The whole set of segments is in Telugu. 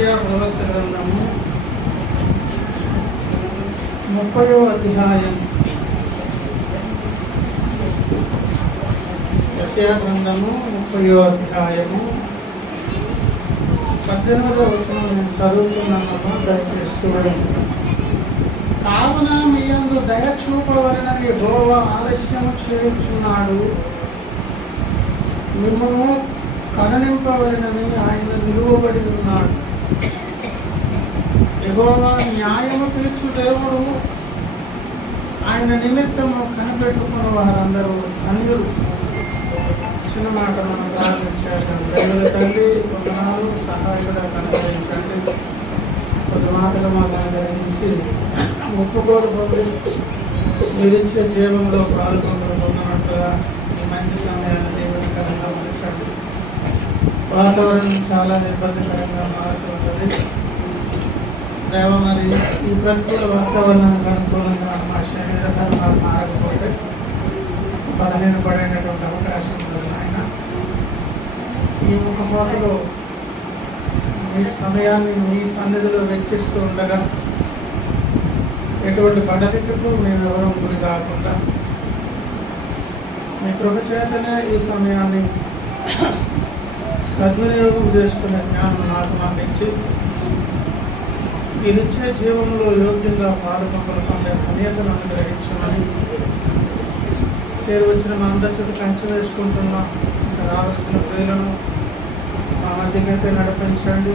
యెషయా ప్రవక్త గ్రంథము 30వ అధ్యాయం. యెషయా గ్రంథము 30వ అధ్యాయము 18వ వచనం నేను చదువుతున్నాను, దయచేసి చూడండి. కావున మీ యందు దయ చూపవలెనని యెహోవా ఆలస్యము చేయుచున్నాడు, మిమ్మును కరుణింపవలెనని ఆయన నిలువబడి ఉన్నాడు. యెహోవా న్యాయము తీర్చు దేవుడు, ఆయన నిమిత్తము కనిపెట్టుకున్న వారందరూ ధన్యులు. చిన్న మాట మనం ప్రారంభించాము. దేవుడి తల్లి వందనాలు, సహాయకుడా కనుగరించండి. కొద్ది మాటలు మాకు అనుగ్రహించి ఒప్పుకోలు పొంది మీరిచ్చే జీవంలో పాల్గొన్నట్టుగా ఈ మంచి సమయాన్ని దేవునికరంగా ఉంచండి. వాతావరణం చాలా ఇబ్బందికరంగా మారుతుంటుంది. దేవ, మరి ఈ ప్రతికూల వాతావరణానికి అనుకూలంగా మా శరీర ధర్మాలు మారకపోతే బలహీనపడేటటువంటి అవకాశం ఉంది నాయన. ఈ ముఖపోతలో మీ సమయాన్ని మీ సన్నిధిలో వెచ్చిస్తూ ఉండగా ఎటువంటి బడదికు మేము ఎవరూ గురి కాకుండా మీ కృప చేతనే ఈ సమయాన్ని సద్వినియోగం చేసుకునే జ్ఞానం నాకు ఇచ్చి ఇదిచ్చే జీవంలో యోగ్యంగా పాల్గొనలు పొందే ధన్యతను అనుగ్రహించమని చేరువచ్చిన మా అందరి చుట్టూ కంచె వేసుకుంటున్నాం. రావాల్సిన ప్రియులను మా మధ్యకైతే నడిపించండి.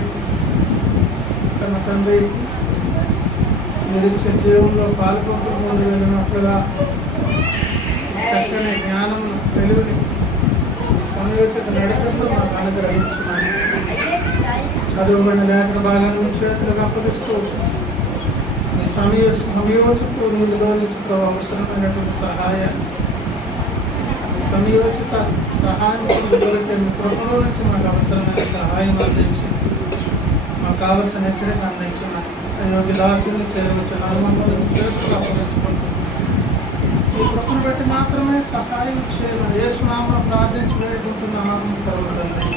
తన తండ్రి మీరిచ్చే జీవంలో పాల్గొంటూ వెళ్ళినట్లుగా చక్కని జ్ఞానం తెలివిని సమయోచిత నడిపిస్తూ మాకు అనుగ్రహించున్నాను. చదువుబడిన లేఖన భాగాన్ని చేతులకు అప్పగిస్తూ మీ సమయోచిత నిధిలో నుంచి అవసరమైనటువంటి సహాయాన్ని, సమయోచిత సహాయం దొరికే మీ కృపలో నుంచి మాకు అవసరమైన సహాయం అందించి మాకు కావలసిన హెచ్చరిక అందించిన యోగి దాసుని చేరవచ్చిన అనుమతులను చేతులు అప్పగించుకుంటున్నాను. ఈ కృపను బట్టి మాత్రమే సహాయం చేయమని యేసునామమున ప్రార్థించి వేడుకుంటున్నాము ప్రభువుని.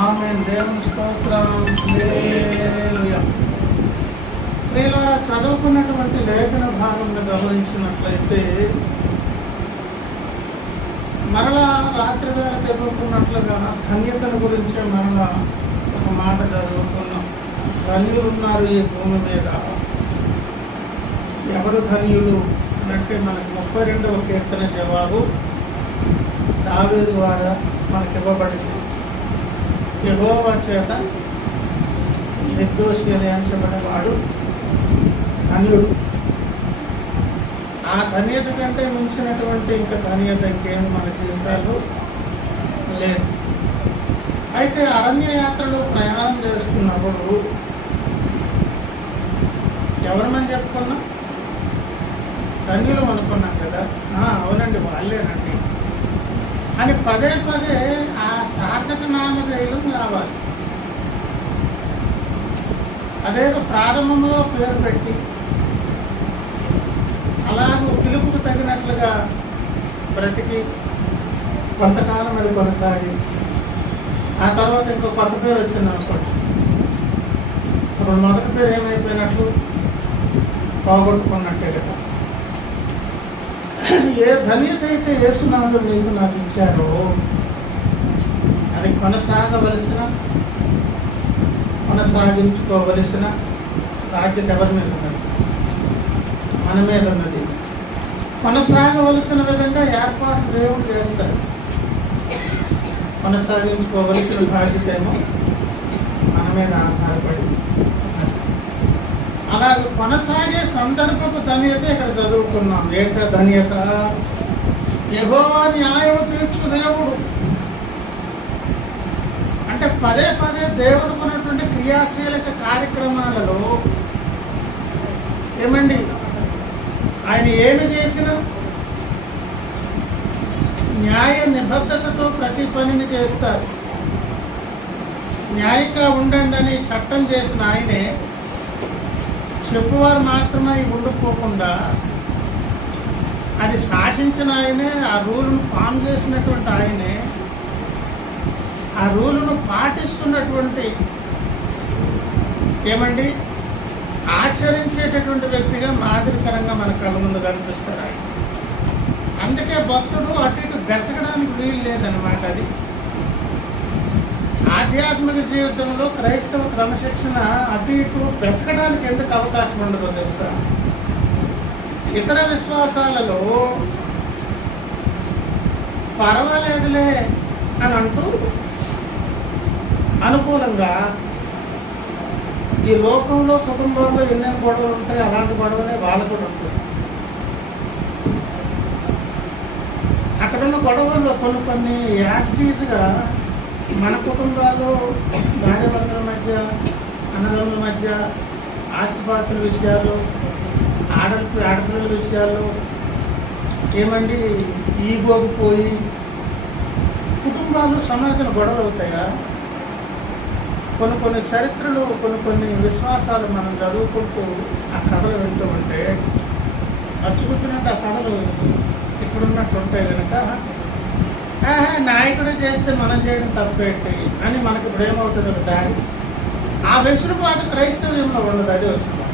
ఆమేన్. దేవుని స్తోత్రం. హల్లెలూయా. ప్రియులారా, చదువుకున్నటువంటి లేఖన భాగంలో గమనించినట్లయితే మరలా రాత్రి వేళ చదువుకున్నట్లుగా ధన్యతల గురించే మరలా ఒక మాట చదువుకున్నాం. ధన్యులు ఉన్నారు ఈ భూమి మీద. ఎవరు ధన్యులు అంటే మనకు 32వ కీర్తన జవాబు దావీదు ద్వారా మనకి ఇవ్వబడింది. యెహోవా చేత నిర్దోషి అని ఎంచబడేవాడు ధన్యుడు. ఆ ధన్యత కంటే మించినటువంటి ఇంకా ధన్యత ఇంకేమి మన జీవితాల్లో లేదు. అయితే అరణ్య యాత్రలో ప్రయాణం చేస్తున్నప్పుడు ఎవరమని చెప్పుకున్నాం? ధన్యులు అనుకున్నాం కదా. అవునండి, వాళ్ళేనండి అని పదే పదే ఆ సార్థక నామధేయులు కావాలి. అదేదో ప్రారంభంలో పేరు పెట్టి అలాగే పిలుపుకు తగినట్లుగా బ్రతికి కొంతకాలం అది కొనసాగి ఆ తర్వాత ఇంకో కొత్త పేరు వచ్చింది అనుకోండి. ఇప్పుడు మొదటి పేరు ఏమైపోయినట్లు పోగొట్టుకున్నట్టే కదా. ఏ ధన్యత అయితే యేసునాథుడు నీకు నాకు ఇచ్చారో అది కొనసాగించుకోవలసిన బాధ్యత ఎవరి మీద ఉన్నది? మన మీద ఉన్నది. కొనసాగవలసిన విధంగా ఏర్పాటు దేవుడు చేస్తారు. కొనసాగించుకోవలసిన బాధ్యత ఏమో మన మీద ఆధారపడి. అలాగే కొనసాగే సందర్భపు ధన్యత ఇక్కడ చదువుకున్నాం. ఏంటో ధన్యత? యెహోవా న్యాయము తీర్చు దేవుడు. అంటే పదే పదే దేవుడికి ఉన్నటువంటి క్రియాశీలక కార్యక్రమాలలో ఏమండి, ఆయన ఏమి చేసినా న్యాయ నిబద్ధతతో ప్రతి పనిని చేస్తారు. న్యాయంగా ఉండండి అని చట్టం చేసిన ఆయనే చెప్పువారు మాత్రమే ఉండిపోకుండా అది శాసించిన ఆయనే, ఆ రూలును ఫామ్ చేసినటువంటి ఆయనే, ఆ రూలును పాటిస్తున్నటువంటి ఏమండి ఆచరించేటటువంటి వ్యక్తిగా మాదిరికరంగా మన కళ్ళ ముందు కనిపిస్తారు ఆయన. అందుకే భక్తుడు అటు ఇటు బెసగడానికి వీలు లేదనమాట. అది ఆధ్యాత్మిక జీవితంలో క్రైస్తవ క్రమశిక్షణ అటు ఇటు బెసగడానికి ఎందుకు అవకాశం ఉండదో తెలుసా? ఇతర విశ్వాసాలలో పర్వాలేదులే అని అంటూ అనుకూలంగా ఈ లోకంలో కుటుంబంలో ఎన్నెన్ని గొడవలు ఉంటాయి, అలాంటి గొడవలే వాళ్ళకు కూడా ఉంటాయి. అక్కడున్న గొడవల్లో కొన్ని యాస్టీజ్గా మన కుటుంబాల్లో భార్యాభర్తల మధ్య, అన్నదమ్ముల మధ్య, ఆస్తిపాస్తుల విషయాలు, ఆడపిల్లల విషయాలు ఏమండి ఈగోకు పోయి కుటుంబాలు సమాజంలో గొడవలు అవుతాయా? కొన్ని చరిత్రలు, కొన్ని విశ్వాసాలు మనం చదువుకుంటూ ఆ కథలు వింటూ ఉంటే మర్చిపోతున్నట్టు ఆ కథలు ఇక్కడున్నట్టు ఉంటాయి కనుక నాయకుడే చేస్తే మనం చేయడం తప్పేంటి అని మనకి ఇప్పుడు ఏమవుతుంది ఒక దారి. ఆ వెసులుబాటు క్రైస్తవ్యంలో ఉండదు. అది వచ్చింది.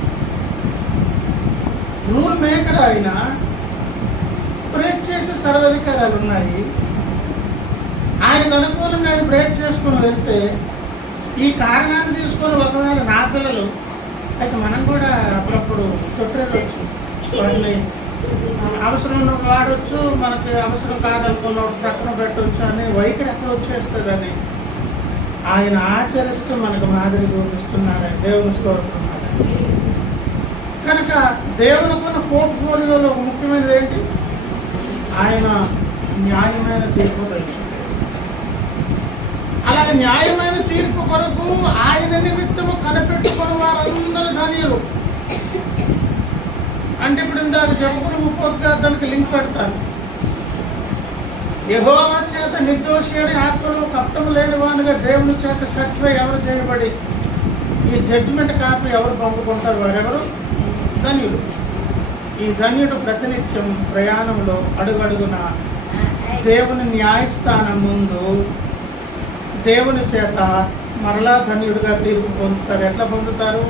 రూల్ మేకర్ అయినా బ్రేక్ చేసే సర్వాధికారాలు ఉన్నాయి. ఆయనకు అనుకూలంగా ఆయన బ్రేక్ చేసుకుని వెళ్తే ఈ కారణాన్ని తీసుకొని ఒకవేళ నా పిల్లలు అయితే మనం కూడా అప్పుడప్పుడు చుట్టేయచ్చు, వాటిని అవసరం ఉన్నప్పుడు వాడవచ్చు, మనకి అవసరం కాదనుకున్నప్పుడు పక్కన పెట్టవచ్చు అనే వైఖరి ఎక్కడ వచ్చేస్తుందని ఆయన ఆచరిస్తూ మనకు మాదిరి చూపిస్తున్నారని దేవుని స్తోత్రన్నారు. కనుక దేవునికున్న పోర్ట్ఫోలియోలో ముఖ్యమైనది ఏంటి? ఆయన న్యాయమైన తీర్పు తెలుసు. అలాగే న్యాయమైన తీర్పు కొరకు ఆయన నిమిత్తము కనిపెట్టుకుని వారందరూ ధన్యులు. అంటే ఇప్పుడు ఇందాక చెప్పుకుని ఉపోద్ఘాతానికి లింక్ పెడతాను. యెహోవా చేత నిర్దోషి అని ఆత్మలో కప్పటం లేని వానుగా దేవుని చేత సర్టిఫై ఎవరు చేయబడి ఈ జడ్జిమెంట్ కాపీ ఎవరు పంపుకుంటారు? వారెవరు? ధన్యుడు. ఈ ధన్యుడు ప్రతినిత్యం ప్రయాణంలో అడుగడుగున దేవుని న్యాయస్థానం ముందు దేవుని చేత మరలా ధన్యుడిగా తీర్పు పొందుతారు. ఎట్లా పొందుతారు?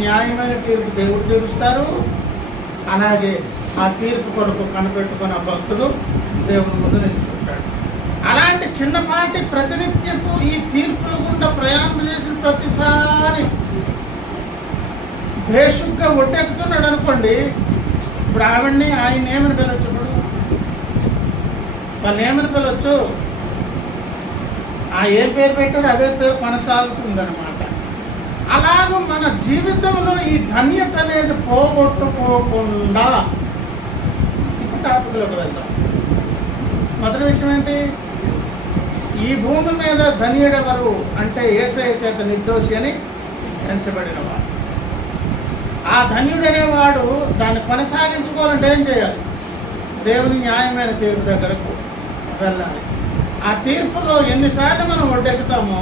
న్యాయమైన తీర్పు దేవుడు తీరుస్తారు. అలాగే ఆ తీర్పు కొరకు కనిపెట్టుకున్న భక్తుడు దేవుని ముందు నిలుచుకుంటాడు. అలాంటి చిన్నపాటి ప్రతినిత్యపు ఈ తీర్పుల గుండా ప్రయాణం చేసిన ప్రతిసారి బేషుగ్గా ఒట్టెక్కుతున్నాడు అనుకోండి. ఇప్పుడు ఆవిడ్ని ఆయన ఏమని పిలవచ్చు? ఇప్పుడు వాళ్ళు ఏమని పిలవచ్చు? ఏ పేరు పెట్టారో అదే పేరు కొనసాగుతుందన్నమాట. అలాగూ మన జీవితంలో ఈ ధన్యత అనేది పోగొట్టుకోకుండా ఇప్పుడు టాపిక్లోకి వెళ్దాం. మొదటి విషయం ఏంటి? ఈ భూమి మీద ధన్యుడెవరు అంటే యేసయ్య చేత నిర్దోషి అని ఎంచబడినవాడు. ఆ ధన్యుడనేవాడు దాన్ని కొనసాగించుకోవాలంటే ఏం చేయాలి? దేవుని న్యాయమైన తీర్పు దగ్గరకు వెళ్ళాలి. ఆ తీర్పులో ఎన్నిసార్లు మనం ఒడ్డెక్కుతామో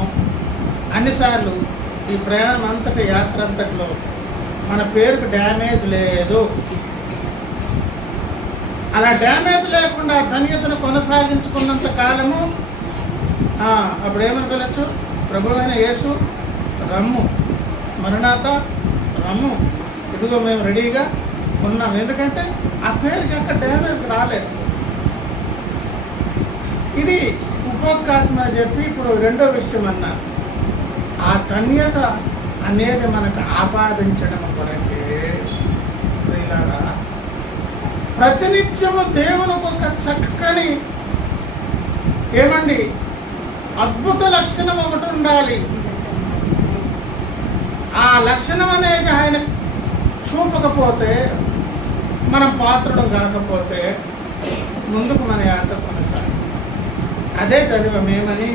అన్నిసార్లు ఈ ప్రయాణం అంతటి యాత్ర అంతట్లో మన పేరుకు డ్యామేజ్ లేదు. అలా డ్యామేజ్ లేకుండా ధన్యతను కొనసాగించుకున్నంత కాలము అప్పుడు ఏమని పిలవచ్చు? ప్రభువైన యేసు రమ్ము, మరణాత రమ్ము, ఇదిగో మేము రెడీగా ఉన్నాం. ఎందుకంటే ఆ పేరుకి అక్కడ డ్యామేజ్ రాలేదు. ఇది ఉపోద్ఘాతం అని చెప్పి ఇప్పుడు రెండో విషయం అన్నా, ఆ ధన్యత అనేది మనకు ఆపాదించడం కొరకే ప్రియులారా ప్రతినిత్యము దేవునికి ఒక చక్కని ఏమండి అద్భుత లక్షణం ఒకటి ఉండాలి. ఆ లక్షణం అనేది ఆయన చూపకపోతే, మనం పాత్రడం కాకపోతే ముందుకు మన యాత్ర కొనసాగుతుంది. అదే చదివామేమని?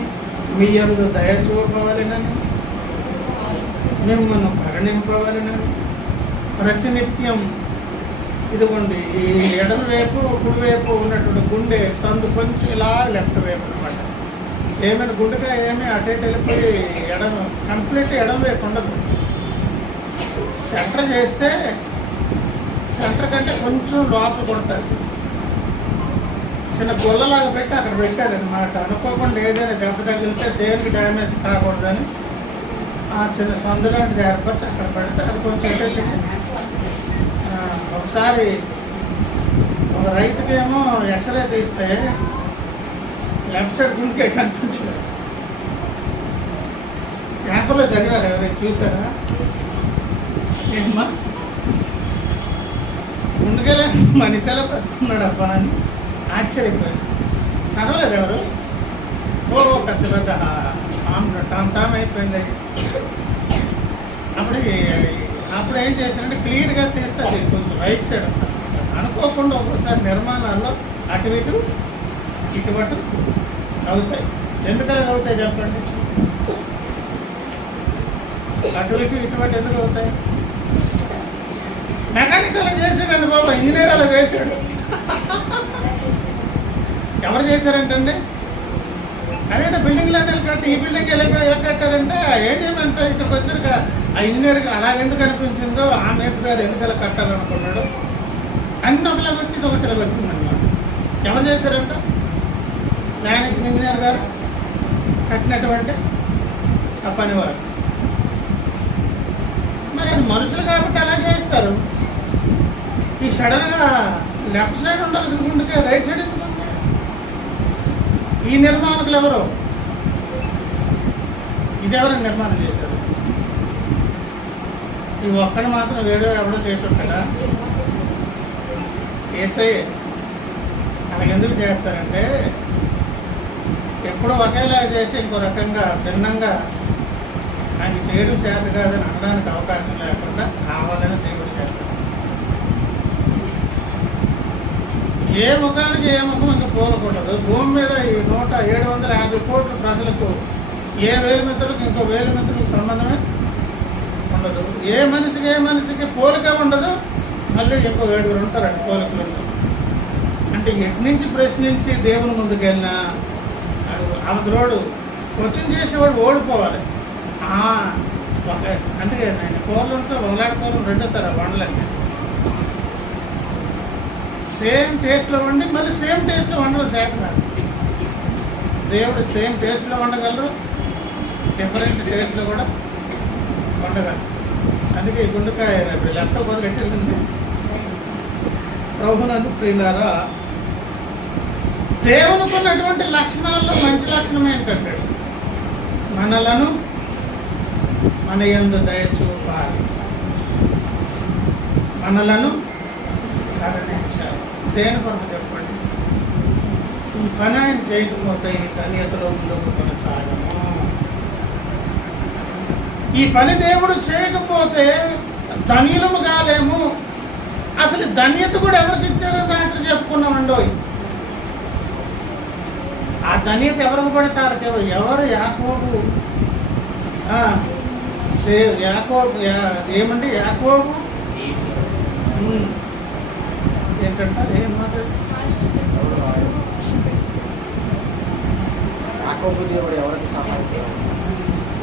మీ యందు దయ చూపవలెనని, మిమ్మల్ని కరుణింపవలెనని ప్రతినిత్యం. ఇదిగోండి ఈ ఎడమ వైపు కుడివైపు ఉన్నటువంటి గుండె సందు కొంచెం ఇలా లెఫ్ట్ వైపు అనమాట. ఏమైనా గుండెగా ఏమీ అటు ఇటు వెళ్ళిపోయి కంప్లీట్ ఎడమ వైపు ఉండదు. సెంటర్ చేస్తే సెంటర్ కంటే కొంచెం లోపల కొడుతుంది. చిన్న గొల్లలాగా పెట్టి అక్కడ పెట్టారనమాట. అనుకోకుండా ఏదైనా దెబ్బ తగిలితే దేనికి డ్యామేజ్ కాకూడదని చిన్న సందు లాంటిది ఏర్పరిచి అక్కడ పెడితే అది కొంచెం ఒకసారి ఒక రైతుకేమో ఎక్స్రే తీస్తే లెఫ్ట్ సైడ్ గుండె కనిపించారు. పేపర్లో చదివారు, ఎవరైనా చూసారా? ఏమా గుండెకెళ్ళే మనిషిలా పట్టుకున్నాడు అబ్బా అని ఆశ్చర్యపోయారు. చదవలేదు ఎవరు? ఓ పెద్ద పెద్ద టామ్ అయిపోయింది. అప్పుడు ఏం చేశారంటే క్లియర్గా తీస్తే అది కొంచెం రైట్ సైడ్ అనుకోకుండా ఒక్కోసారి నిర్మాణాల్లో అటు ఇటు అవుతాయి. ఎందుకని అవుతాయి చెప్పండి? అటు ఇటువంటి ఎందుకు అవుతాయి? మెకానికల్ చేశాడండి బాబా, ఇంజనీర్ అలా చేశాడు. ఎవరు చేశారంటండి? అదే బిల్డింగ్లు అన్నీ కట్టి ఈ బిల్డింగ్ ఎలా కట్టారంటే ఏం చేయమంటే ఇక్కడికి వచ్చాక ఆ ఇంజనీర్కి అలాగెందుకు అనిపించిందో, ఆ మేస్ గారు ఎందుకలా కట్టాలనుకున్నాడు అన్ని ఒకలాగా వచ్చి ఇది ఒకటిలాగా వచ్చిందన్నమాట. ఎవరు చేశారంట? ప్లాన్ ఇచ్చిన ఇంజనీర్ గారు కట్టినటువంటి ఆ పనివారు. మరి అది మనుషులు కాబట్టి అలా చేస్తారు. ఈ సడన్గా లెఫ్ట్ సైడ్ ఉండాల్సిన గుండెకి రైట్ సైడ్ ఎందుకు? ఈ నిర్మాణకులు ఎవరు? ఇది ఎవరైనా నిర్మాణం చేశారు? ఈ ఒక్కడు మాత్రం వేరే ఎవడో చేసి ఉంటాడా? ఏసై అలాగెందుకు చేస్తారంటే ఎప్పుడో ఒకేలా చేసి ఇంకో రకంగా భిన్నంగా ఆయన చేయడం చేత కాదని అనడానికి అవకాశం లేకుండా కావాలని దేవుడు చేస్తాడు. ఏ ముఖానికి ఏ ముఖం ఇంకా పోలకూడదు. భూమి మీద ఈ 750 కోట్ల ప్రజలకు ఏ వేలిమిత్రులకు ఇంకో వేలిమిత్రులకు సంబంధమే ఉండదు. ఏ మనిషికి పోలిక ఉండదు. మళ్ళీ ఇంకో 7 ఉంటారండి పోలికలు ఉండదు. అంటే ఎటు నుంచి ప్రశ్నించి దేవుని ముందుకు వెళ్ళినా అవతలోడు క్వశ్చన్ చేసేవాడు ఓడిపోవాలి. అందుకే నేను కూరలు ఉంటే ఒకలాంటి కూరలు రెండోసారి వండలేక సేమ్ టేస్ట్లో వండి మళ్ళీ సేమ్ టేస్ట్లో వండరు చేతకాదు. దేవుడు సేమ్ టేస్ట్లో వండగలరు, డిఫరెంట్ టేస్ట్లో కూడా వండగలరు. అందుకే ఈ గుండెకాయ లెఫ్ట్ వదిలిపెట్టింది. ప్రభునందు ప్రియులారా, దేవునికి ఉన్నటువంటి లక్షణాల్లో మంచి లక్షణం ఏంటంటే మనలను మన యందు దయ చూపాలి, మనలను కరుణించాలి. దేని కొరకు చెప్పండి? ఈ పని ఆయన చేయకపోతే ఈ ధన్యతలో ముందుకు కొనసాగము. ఈ పని దేవుడు చేయకపోతే ధన్యులము కాలేము. అసలు ధన్యత కూడా ఎవరికి ఇచ్చారని రాత్రి చెప్పుకున్నామండో. ఆ ధన్యత ఎవరికి పడతారు? ఎవరు? యాకోబు. ఏమండి యాకోబు ఏంటంటారు? ఏం మాట్లాడు? యాకోబు దేవుడు ఎవరికి సహాయం?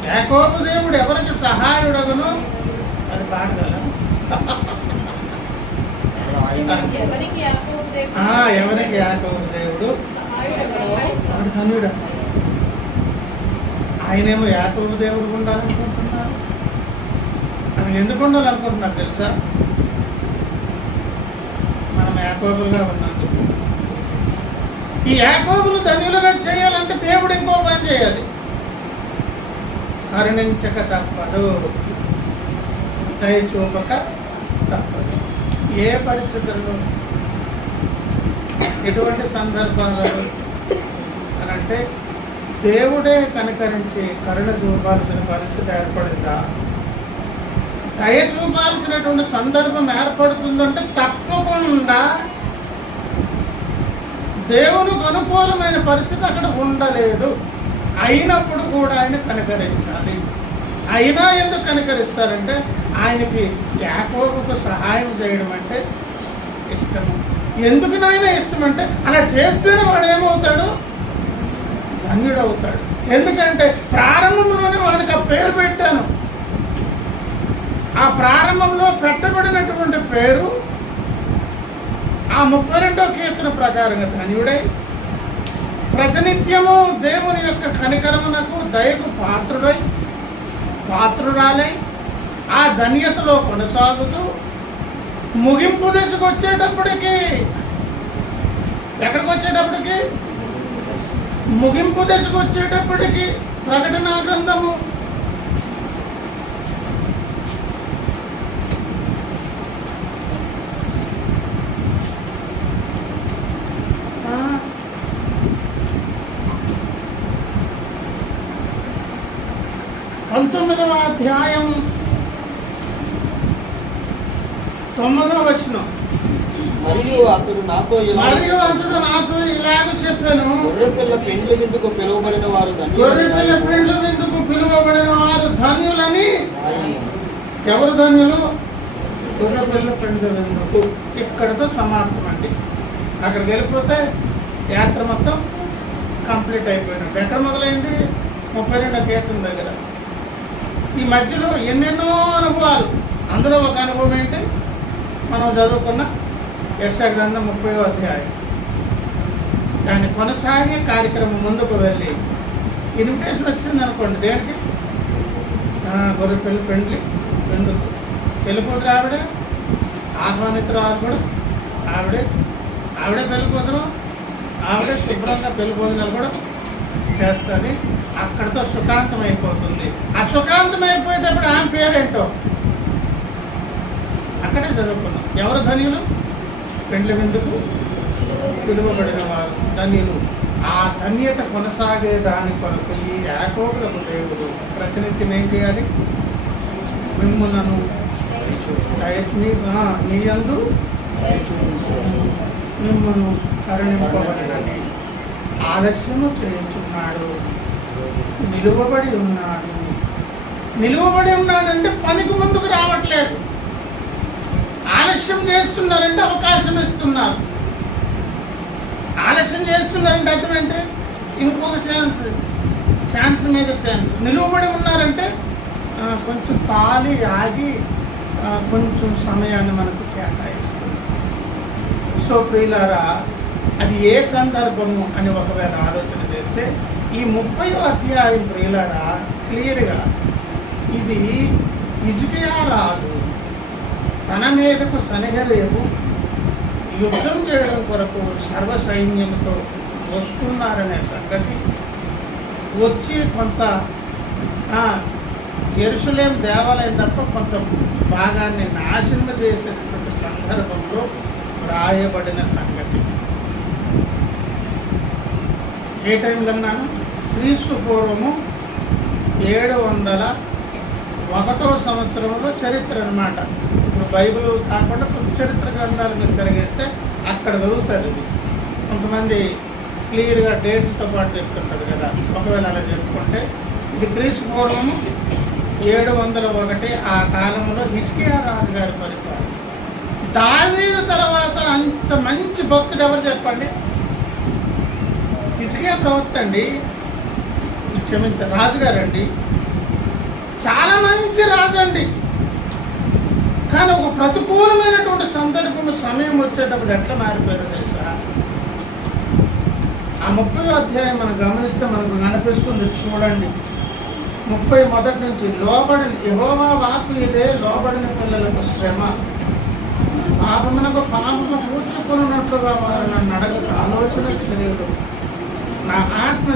యాకోబు దేవుడు ఎవరికి సహాయుడగును? అది పాడగల ఎవరికి యాకోబు దేవుడు ధనుడు. ఆయనేమో యాకోబు దేవుడు ఉండాలనుకుంటున్నారు. ఆయన ఎందుకు ఉండాలనుకుంటున్నారు తెలుసా? మనం యాకోబులుగా ఉన్నాడు. ఈ యాకోబులు ధన్యులుగా చేయాలంటే దేవుడు ఇంకో పని చేయాలి. కరుణించక తప్పదు, దయ చూపక తప్పదు. ఏ పరిస్థితుల్లో, ఎటువంటి సందర్భాలలో అనంటే దేవుడే కనికరించి కరుణ చూపాల్సిన పరిస్థితి ఏర్పడిందా? దయ చూపాల్సినటువంటి సందర్భం ఏర్పడుతుందంటే తప్పకుండా దేవునికి అనుకూలమైన పరిస్థితి అక్కడ ఉండలేదు. అయినప్పుడు కూడా ఆయన కనికరించాలి. అయినా ఎందుకు కనికరిస్తారంటే ఆయనకి యాకోబుకు సహాయం చేయడం అంటే ఇష్టము. ఎందుకు నాయన ఇష్టం అంటే అలా చేస్తేనే వాడు ఏమవుతాడు? ధన్యుడు అవుతాడు. ఎందుకంటే ప్రారంభంలోనే వాడికి ఆ పేరు పెట్టాను. ఆ ప్రారంభంలో పెట్టబడినటువంటి పేరు ఆ 32వ కీర్తన ప్రకారంగా ధన్యుడై ప్రతినిత్యము దేవుని యొక్క కనికరమునకు దయకు పాత్రుడై పాత్రురాలై ఆ ధన్యతలో కొనసాగుతూ ముగింపు దశకు వచ్చేటప్పటికి, ఎక్కడికి వచ్చేటప్పటికి, ముగింపు దశకు వచ్చేటప్పటికి ప్రకటన గ్రంథము ఆ, 19వ అధ్యాయం 9వ వచనం. మరియు అతడు నాతో మరియు అతడు నాతో ఇలాగ చెప్పాను, గొర్రెపిల్ల పెండ్లి విందుకు పిలువబడిన వారు గొర్రెపిల్ల పెండ్లి విందుకు పిలువబడిన వారు ధన్యులని. ఎవరు ధన్యులు? గొర్రెపిల్ల పెండ్లి విందుకు. ఇక్కడితో సమాప్తం అండి. అక్కడికి వెళ్ళిపోతే యాత్ర మొత్తం కంప్లీట్ అయిపోయినట్టు. ఎక్కడ మొదలైంది? 32వ కీర్తన దగ్గర. ఈ మధ్యలో ఎన్నెన్నో అనుభవాలు. అందులో ఒక అనుభవం ఏంటి? మనం చదువుకున్న యెషయా గ్రంథం 30వ అధ్యాయం. దాన్ని కొనసాగే కార్యక్రమం ముందుకు వెళ్ళి ఇన్విటేషన్ వచ్చింది అనుకోండి. దేనికి? గొర్రె పెండ్లి ఎందుకు? పెళ్ళికూతురు ఆవిడే, ఆహ్వానితురాలు కూడా ఆవిడే పెళ్ళికూతురు, ఆవిడే శుభ్రంగా పెళ్లి భోజనాలు కూడా చేస్తుంది. అక్కడితో సుఖాంతం అయిపోతుంది. ఆ సుఖాంతం అయిపోయేటప్పుడు ఆమె పేరేంటో అక్కడే చదువుకున్నాం. ఎవరు ధన్యులు? పెండ్లి విందుకు పిలువబడిన వారు ధన్యులు. ఆ ధన్యత కొనసాగే దాని కొరకు ఈ యాకోబులకు దేవుడు ప్రతినిత్యం ఏం చేయాలి? మిమ్ములను నీ యందు మిమ్మల్ని కరుణింపబడినని ఆలస్యము చేయించున్నాడు. నిలువబడి ఉన్నాడంటే పనికి ముందుకు రావట్లేదు. ఆలస్యం చేస్తున్నారంటే అవకాశం ఇస్తున్నారు. ఆలస్యం చేస్తున్నారంటే అర్థం ఏంటి? ఇంకొక ఛాన్స్ మీద ఛాన్స్. నిలువబడి ఉన్నారంటే కొంచెం తాళి ఆగి కొంచెం సమయాన్ని మనకు కేటాయిస్తుంది. సో ప్రియులారా, అది ఏ సందర్భము అని ఒకవేళ ఆలోచన చేస్తే ఈ 30వ అధ్యాయం ప్రియులారా క్లియర్గా ఇది హిజ్కియా రాజు తన మీదకు సన్హెరీబు యుద్ధం చేయడం కొరకు సర్వ సైన్యంతో వస్తున్నారనే సంగతి వచ్చి కొంత యెరూషలేము దేవాలయం తప్ప కొంత భాగాన్ని నాశనం చేసేటువంటి సందర్భంలో రాయబడిన సంగతి. ఏ టైంలో అన్నాను? క్రీస్తు పూర్వము 701వ సంవత్సరంలో చరిత్ర అన్నమాట. ఇప్పుడు బైబిల్ కాకుండా కొన్ని చరిత్ర గ్రంథాలు మీరు తిరిగేస్తే అక్కడ దొరుకుతుంది. ఇది కొంతమంది క్లియర్గా డేట్లతో పాటు చెప్తుంటారు కదా. ఒకవేళ అలా చెప్పుకుంటే ఇది క్రీస్తు పూర్వము 701. ఆ కాలంలో హిజ్కియా రాజు గారి పరిపాలన. దావీదు తర్వాత అంత మంచి భక్తుడు ఎవరు చెప్పండి? హిజ్కియా ప్రవక్త అండి, రాజుగారండి. చాలా మంచి రాజు అండి. కానీ ఒక ప్రతికూలమైనటువంటి సందర్భం సమయం వచ్చేటప్పుడు ఎట్లా మారిపోయారో తెలుసా? ఆ 30వ అధ్యాయం మనం గమనిస్తే మనకు కనిపిస్తుంది. చూడండి, 31 నుంచి లోబడిన యెహోవా వాక్కు ఇదే, లోబడిన పిల్లలకు శ్రమ, పాపమునకు పాపము పూడ్చుకున్నట్లుగా వారు నన్ను అడగక ఆలోచన చేయడు. నా ఆత్మ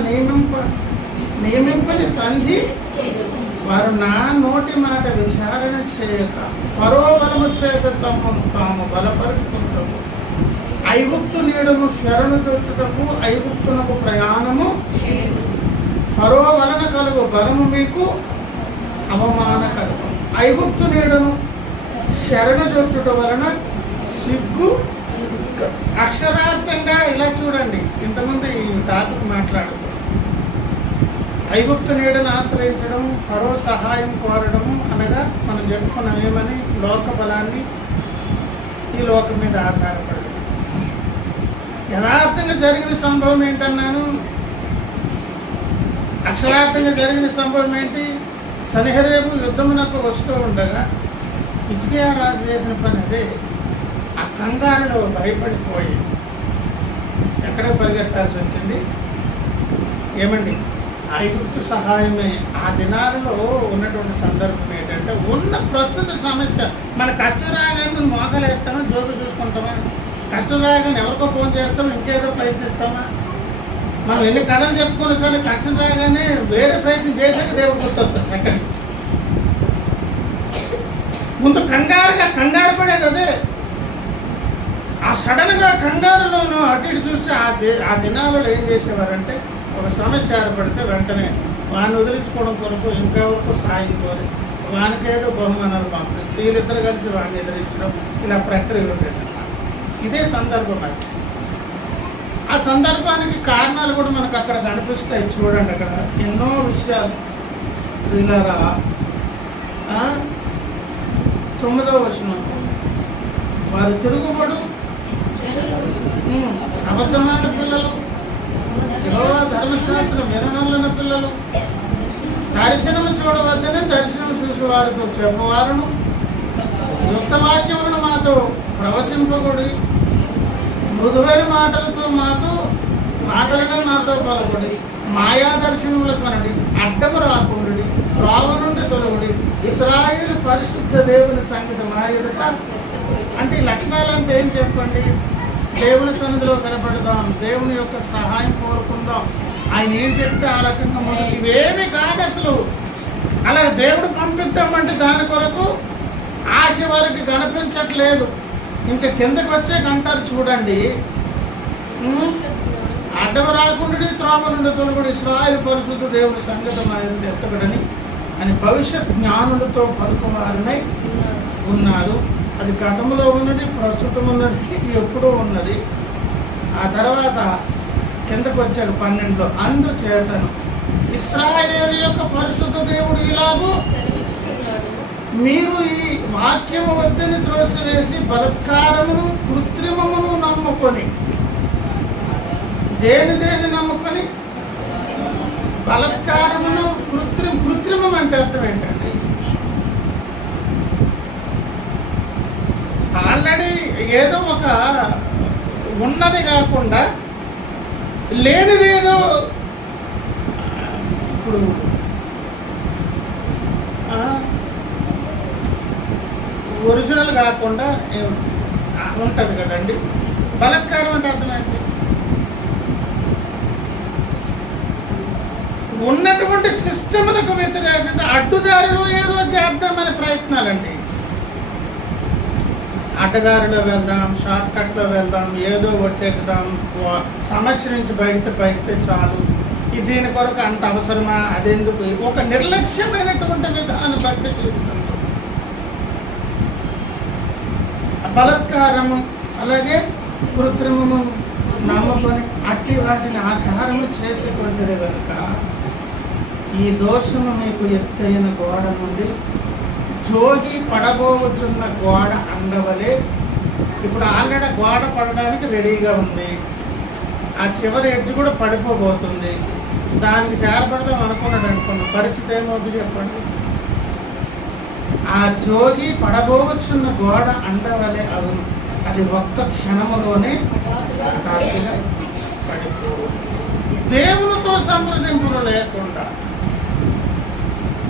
నియమింపని సంధి వారు నా నోటి మాట విచారణ చేయక ఫరో బలము చేత తాము బలపరుచుకుంటకు ఐగుప్తు నీడను శరణు తెచ్చుటకు ఐగుప్తునకు ప్రయాణము ఫరో వలన కలుగు బలము మీకు అవమానకరము. ఐగుప్తు నీడను శరణు చొచ్చుట వలన సిగ్గు. అక్షరార్థంగా ఇలా చూడండి, ఇంతమంది ఈ టాపిక్ మాట్లాడుతారు. ఐగుప్తు నీడను ఆశ్రయించడం, ఫరో సహాయం కోరడము అనగా మనం చెప్పుకున్నాం ఏమని? లోక బలాన్ని ఈ లోకం మీద ఆధారపడడం. యథార్థంగా జరిగిన సంభవం ఏంటన్నాను? అక్షరార్థంగా జరిగిన సంభవం ఏంటి? సన్హెరీబు యుద్ధమునకు వస్తూ ఉండగా హిజ్కియా రాజు చేసిన పని అదే. ఆ కంగారులో భయపడిపోయి ఎక్కడో పరిగెత్తాల్సి వచ్చింది. ఏమండి? ఐగుప్తు సహాయమే. ఆ దినాలలో ఉన్నటువంటి సందర్భం ఏంటంటే ఉన్న ప్రస్తుత సమస్య, మన కష్టం రాగానే మనం మోకాలు వేస్తామా, జోబు చూసుకుంటామా, కష్టం రాగానే ఎవరికో ఫోన్ చేస్తాం, ఇంకేదో ప్రయత్నిస్తామా. మనం ఎన్ని కథలు చెప్పుకునే సరే కష్టం రాగానే వేరే ప్రయత్నం చేసాక దేవుడు గుర్తొస్తాడు. సెకండ్ ముందు కంగారు పడేది అదే. ఆ సడన్గా కంగారులోనూ అటు ఇటు చూసి ఆ దినాలలో ఏం చేసేవారంటే ఒక సమస్య ఏర్పడితే వెంటనే వాడిని వదిలించుకోవడం కొరకు ఇంకెవరికో సాయం కోరి వానికేదో బహుమానాలు పంపించి వీళ్ళిద్దరు కలిసి వాడిని ఎదిరించడం, ఇలా ప్రక్రియ ఉండేది. ఇదే సందర్భం అది. ఆ సందర్భానికి కారణాలు కూడా మనకు అక్కడ కనిపిస్తాయి. చూడండి, అక్కడ ఎన్నో విషయాలు. వీళ్ళరా 9వ వచనం, వారు తిరుగుబడు అబద్ధమైన పిల్లలు, యెహోవా ధర్మశాస్త్రం విననొల్లిన పిల్లలు, దర్శనము చూడవద్దని దర్శనం చూసి వారికి చెప్పవారును, యుక్తవాక్యములను మాతో ప్రవచింపబడి మృదువైన మాటలుగా నాతో పలకడి, మాయా దర్శనములు కొనడి, అడ్డము రాకుండి, త్రోవ నుండి తొలగుడి, ఇశ్రాయేలు పరిశుద్ధ దేవుని సంగతి మా ఎదుట. అంటే ఈ లక్షణాలు అంటే ఏం చెప్పండి? దేవుని సన్నిధిలో కనపడదాం, దేవుని యొక్క సహాయం కోరుకుందాం, ఆయన ఏం చెప్తే ఆ రకంగా మనం ఇవేమీ కాదు అసలు. అలా దేవుడు పంపిద్దామంటే దాని కొరకు ఆశ వారికి కనిపించట్లేదు. ఇంకా కిందకి వచ్చే అంటారు చూడండి, అడ్డం రాకుండా త్రోవ నుండి తొలగుడి, ఇశ్రాయేలు పరిశుద్ధ దేవుని సంగతి ఆయన ఎత్తగడని అని భవిష్యత్ జ్ఞానులతో పలుకువారినై ఉన్నారు. అది గతంలో ఉన్నది, ప్రస్తుతం ఉన్నది, ఎప్పుడూ ఉన్నది. ఆ తర్వాత కిందకు వచ్చాక 12లో, అందుచేతను ఇశ్రాయేలు యొక్క పరిశుద్ధ దేవుడు ఇలాగూ మీరు ఈ వాక్యము వద్దని త్రోసివేసి బలత్కారమును కృత్రిమమును నమ్ముకొని, దేని నమ్ముకొని? బలత్కారమును కృత్రిమం అంటే అర్థం ఏంటండి? ఆల్రెడీ ఏదో ఒక ఉన్నది కాకుండా లేనిదేదో, ఇప్పుడు ఒరిజినల్ కాకుండా ఉంటుంది కదండి. బలత్కారం అంటే అర్థమైంది ఉన్నటువంటి సిస్టములకు వ్యతిరేకంగా అడ్డుదారిలో ఏదో చేద్దామనే ప్రయత్నాలండి. అడ్డదారిలో వెళ్దాం, షార్ట్ కట్లో వెళ్దాం, ఏదో ఒట్టెక్కుదాం, సమస్య నుంచి బయటతే చాలు, దీని కొరకు అంత అవసరమా, అదెందుకు, ఒక నిర్లక్ష్యమైనటువంటి విధానం భక్తి జీవితంలో. బలత్కారము అలాగే కృత్రిమము నమ్ముకొని అట్టి వాటిని ఆధారము చేసేటువంటిది కనుక ఈ దోషము మీకు ఎత్తైన గోడ నుండి జోగి పడబోవచ్చున్న గోడ అండవలే. ఇప్పుడు ఆల్రెడీ గోడ పడడానికి రెడీగా ఉంది, ఆ చివరి ఎడ్జ్ కూడా పడిపోబోతుంది. దానికి చేరపడదాం అనుకున్న పరిస్థితి ఏమవుతుంది చెప్పండి? ఆ జోగి పడబోవచ్చున్న గోడ అండవలే అవును, అది ఒక్క క్షణములోనే హఠాత్తుగా పడిపోవు. దేవునితో సంప్రదింపులు లేకుండా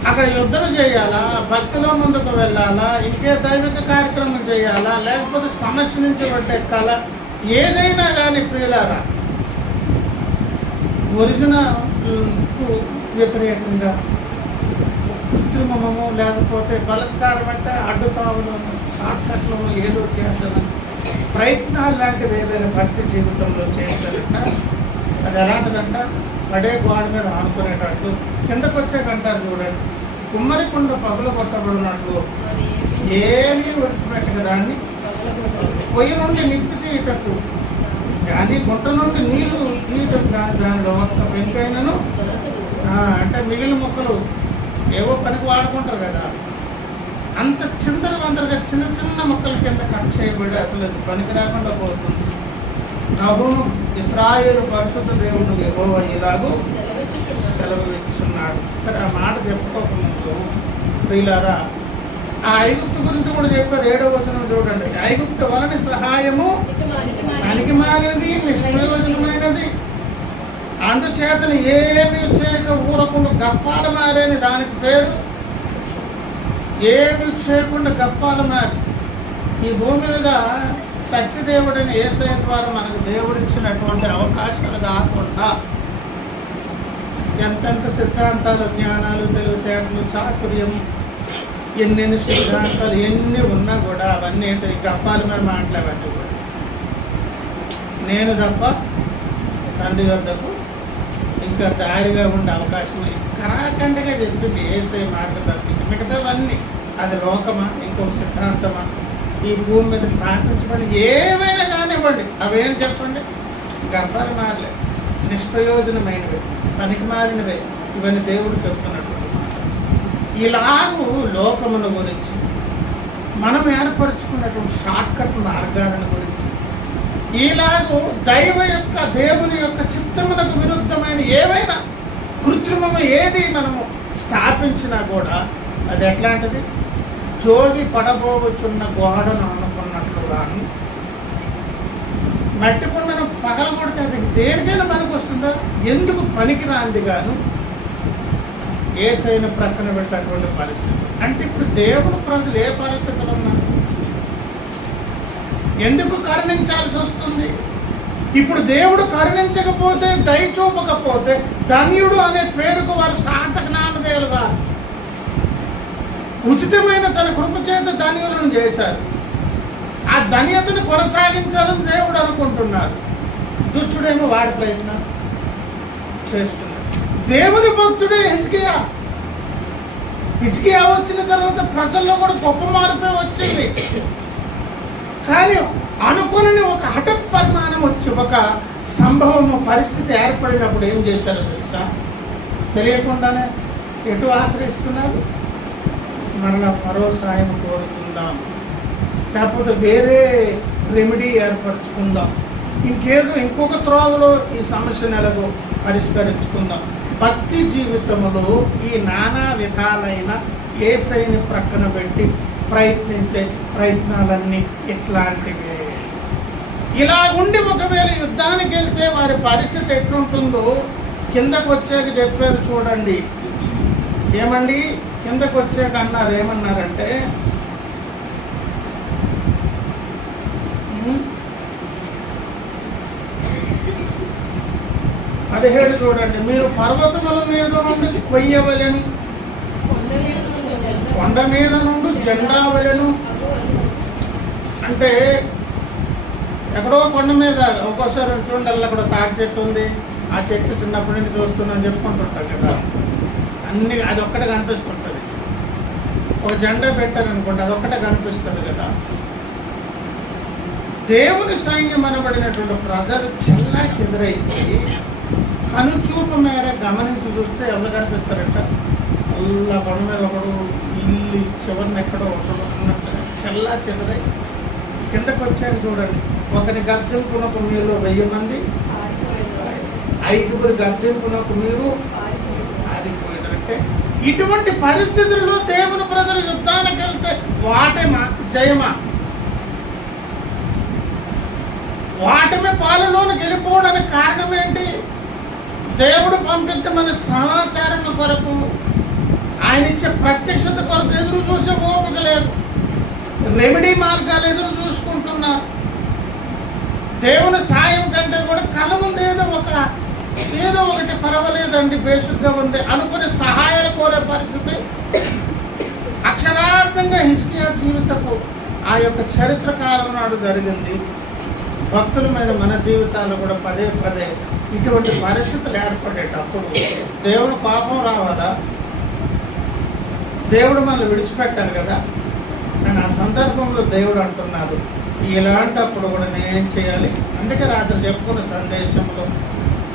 అక్కడ యుద్ధం చేయాలా, భక్తిలో ముందుకు వెళ్ళాలా, ఇంకే దైవిక కార్యక్రమం చేయాలా, లేకపోతే సమస్య నుంచి పట్టెక్కాలా, ఏదైనా కానీ ప్రియులారా ఒరిజినల్కు వ్యతిరేకంగా కృత్రిమము లేకపోతే బలత్కారం అంటే అడ్డుతావులు, షార్ట్కట్లు, ఏదో చేస్తాను ప్రయత్నాలు లాంటివి ఏదైనా భక్తి జీవితంలో చేస్తారంట. అది ఎలాంటిదంట? పడే గోడ మీద ఆనుకునేటట్టు కిందకు వచ్చాకంటారు చూడండి, కుమ్మరికుండ పగులు కొట్టబడినట్లు ఏమీ విడిచిపెట్టక దాన్ని పొయ్యి నుండి నిప్పి తీయటట్టు, కానీ గుంట నుండి నీళ్లు తీయటట్టు దానిలో ఒక్క పెంకైనను అంటే మిగిలిన మొక్కలు ఏవో పనికి వాడుకుంటారు కదా, అంత చిందరవందరగా చిన్న చిన్న మొక్కల కింద కట్ చేయబడి అసలు అది పనికి రాకుండా పోతుంది. ప్రభువును ఇశ్రాయేలు పరిశుద్ధ దేవుడు యెహోవా ఇలాగూ సెలవు ఇస్తున్నాడు. సరే, ఆ మాట చెప్పుకోకముందు ప్రియులారా ఆ ఐగుప్తు గురించి కూడా చెప్పారు. 7వ వచనం చూడండి, ఐగుప్తు వలని సహాయము పనికి మాలినది, నిష్ప్రయోజనమైనది. అందుచేతను ఏమి చేయక ఊరకుండా గప్పాల మారని దానికి పేరు. ఏమి చేయకుండా గప్పాల మారి ఈ భూమి మీద సత్యదేవుడిని యేసయ్య ద్వారా మనకు దేవుడిచ్చినటువంటి అవకాశాలు కాకుండా ఎంతెంత సిద్ధాంతాలు, జ్ఞానాలు, తెలివితేటలు, చాతుర్యం, ఎన్నెన్ని సిద్ధాంతాలు ఎన్ని ఉన్నా కూడా అవన్నీ ఏంటో ఈ గప్పాల మీద మాట్లాడవన్నీ కూడా నేను తప్ప తండ్రి వద్దకు ఇంకా దారిగా ఉండే అవకాశం కరాఖండగా చెప్తుంది యేసయ్య మార్గదర్శనం. మిగతావన్నీ అది లోకమా ఇంకొక సిద్ధాంతమా ఈ భూమి మీద స్థాపించబడి ఏమైనా కానివ్వండి అవేం చెప్పండి గర్భాలు మారలే, నిష్ప్రయోజనమైనవి, పనికి మారినవే ఇవన్నీ దేవుడు చెప్తున్నటువంటి మాట. ఇలాగూ లోకమును గురించి మనం ఏర్పరచుకున్నటువంటి షార్ట్కట్ మార్గాలను గురించి ఇలాగూ దేవుని యొక్క చిత్తమునకు విరుద్ధమైన ఏవైనా కృత్రిమము ఏది మనము స్థాపించినా కూడా అది ఎట్లాంటిది జోగి పడబోచున్న గోడను అనుకున్నట్లుగాను మట్టి కొండను పగలగొడితే అది దేనికైనా పనికి వస్తుందా? ఎందుకు పనికిరాంది గాను యేసయ్యను ప్రక్కన పెట్టేటువంటి పరిస్థితి. అంటే ఇప్పుడు దేవుడు ప్రజలు ఏ పరిస్థితులు ఉన్నారు? ఎందుకు కరుణించాల్సి వస్తుంది? ఇప్పుడు దేవుడు కరుణించకపోతే, దయ చూపకపోతే ధన్యుడు అనే పేరుకు వారు సార్థక నామధేయులుగా ఉచితమైన తన కృప చేత ధన్యులను చేశారు. ఆ ధన్యతను కొనసాగించాలని దేవుడు అనుకుంటున్నాడు. దుష్టుడేమో వాడి ప్రయత్నం చేస్తున్నాడు. దేవుని భక్తుడే హిజ్కియా వచ్చిన తర్వాత ప్రజల్లో కూడా గొప్ప మార్పే వచ్చింది. కానీ అనుకుని ఒక హఠాత్ పరిమాణం వచ్చి ఒక సంభవము పరిస్థితి ఏర్పడినప్పుడు ఏం చేశారో తెలుసా? తెలియకుండానే ఎటు ఆశ్రయిస్తున్నారు? మరలా ఫరో సాయం కోరుకుందాం, లేకపోతే వేరే రెమెడీ ఏర్పరచుకుందాం, ఇంకొక త్రోవలో ఈ సమస్యను ఎలాగో పరిష్కరించుకుందాం. భక్తి జీవితంలో ఈ నానా విధాలైన యేసయ్యని ప్రక్కన పెట్టి ప్రయత్నించే ప్రయత్నాలన్నీ ఇట్లాంటివి. ఇలా ఉండి ఒకవేళ యుద్ధానికి వెళ్తే వారి పరిస్థితి ఎట్లుంటుందో కిందకు వచ్చాక చెప్పారు చూడండి. ఏమండి కిందకు వచ్చాక అన్నారు, ఏమన్నారంటే 17 చూడండి, మీరు పర్వతముల మీద నుండి కొయ్యవలెను, కొండ మీద నుండి జెండా వలెను. అంటే ఎక్కడో కొండ మీద ఒక్కోసారి చూడండి అక్కడ తాటి చెట్టు ఉంది, ఆ చెట్టు చిన్నప్పటి నుంచి చూస్తున్నాను చెప్పుకుంటుంటారు కదా, అన్ని అది ఒక్కటే కనిపిస్తుంటుంది. ఒక జెండా పెట్టారనుకోండి అది ఒక్కటే కనిపిస్తుంది కదా. దేవుని సైన్యం అనబడినటువంటి ప్రజలు చెల్లా చెదరైపోయి కనుచూపు మేర గమనించి చూస్తే ఎవరు కనిపిస్తారంట? అల్లా కొండ మీద ఒకడు, ఇల్లు చివరిని ఎక్కడో ఒకడు అన్నట్టు చెల్లా చెదరై కిందకు వచ్చాక చూడండి, ఒకరి గద్దెంపునకు మీరు 1000 మంది, 5గురి గద్దెంపునకు మీరు ఆరిపోయారంటే ఇటువంటి పరిస్థితుల్లో దేవుని ప్రజలు యుద్ధానికి వెళ్తే వాటేమా జయమా? వాటమే పాలలోకి వెళ్ళిపోవడానికి కారణం ఏంటి? దేవుడు పంపించమని సమాచారం కొరకు, ఆయన ఇచ్చే ప్రత్యక్షత కొరకు ఎదురు చూసే ఓపిక లేదు. రెమెడీ మార్గాలు ఎదురు చూసుకుంటున్నారు. దేవుని సాయం కంటే కూడా కళ్ళ ముందు ఏదో ఒకటి పర్వాలేదండి, బేసిక్గా ఉంది అనుకునే సహాయాలు కోరే పరిస్థితి అక్షరార్థంగా హిజ్కియా జీవితపు ఆ యొక్క చరిత్ర కాలం నాడు జరిగింది. భక్తులమైన మన జీవితాల్లో కూడా పదే పదే ఇటువంటి పరిస్థితులు ఏర్పడేటప్పుడు దేవుడు పాపం రావాలా? దేవుడు మనల్ని విడిచిపెట్టారు కదా. కానీ ఆ సందర్భంలో దేవుడు అంటున్నారు, ఇలాంటప్పుడు కూడా నేనేం చేయాలి? అందుకే రాత్రి చెప్పుకున్న సందేశంలో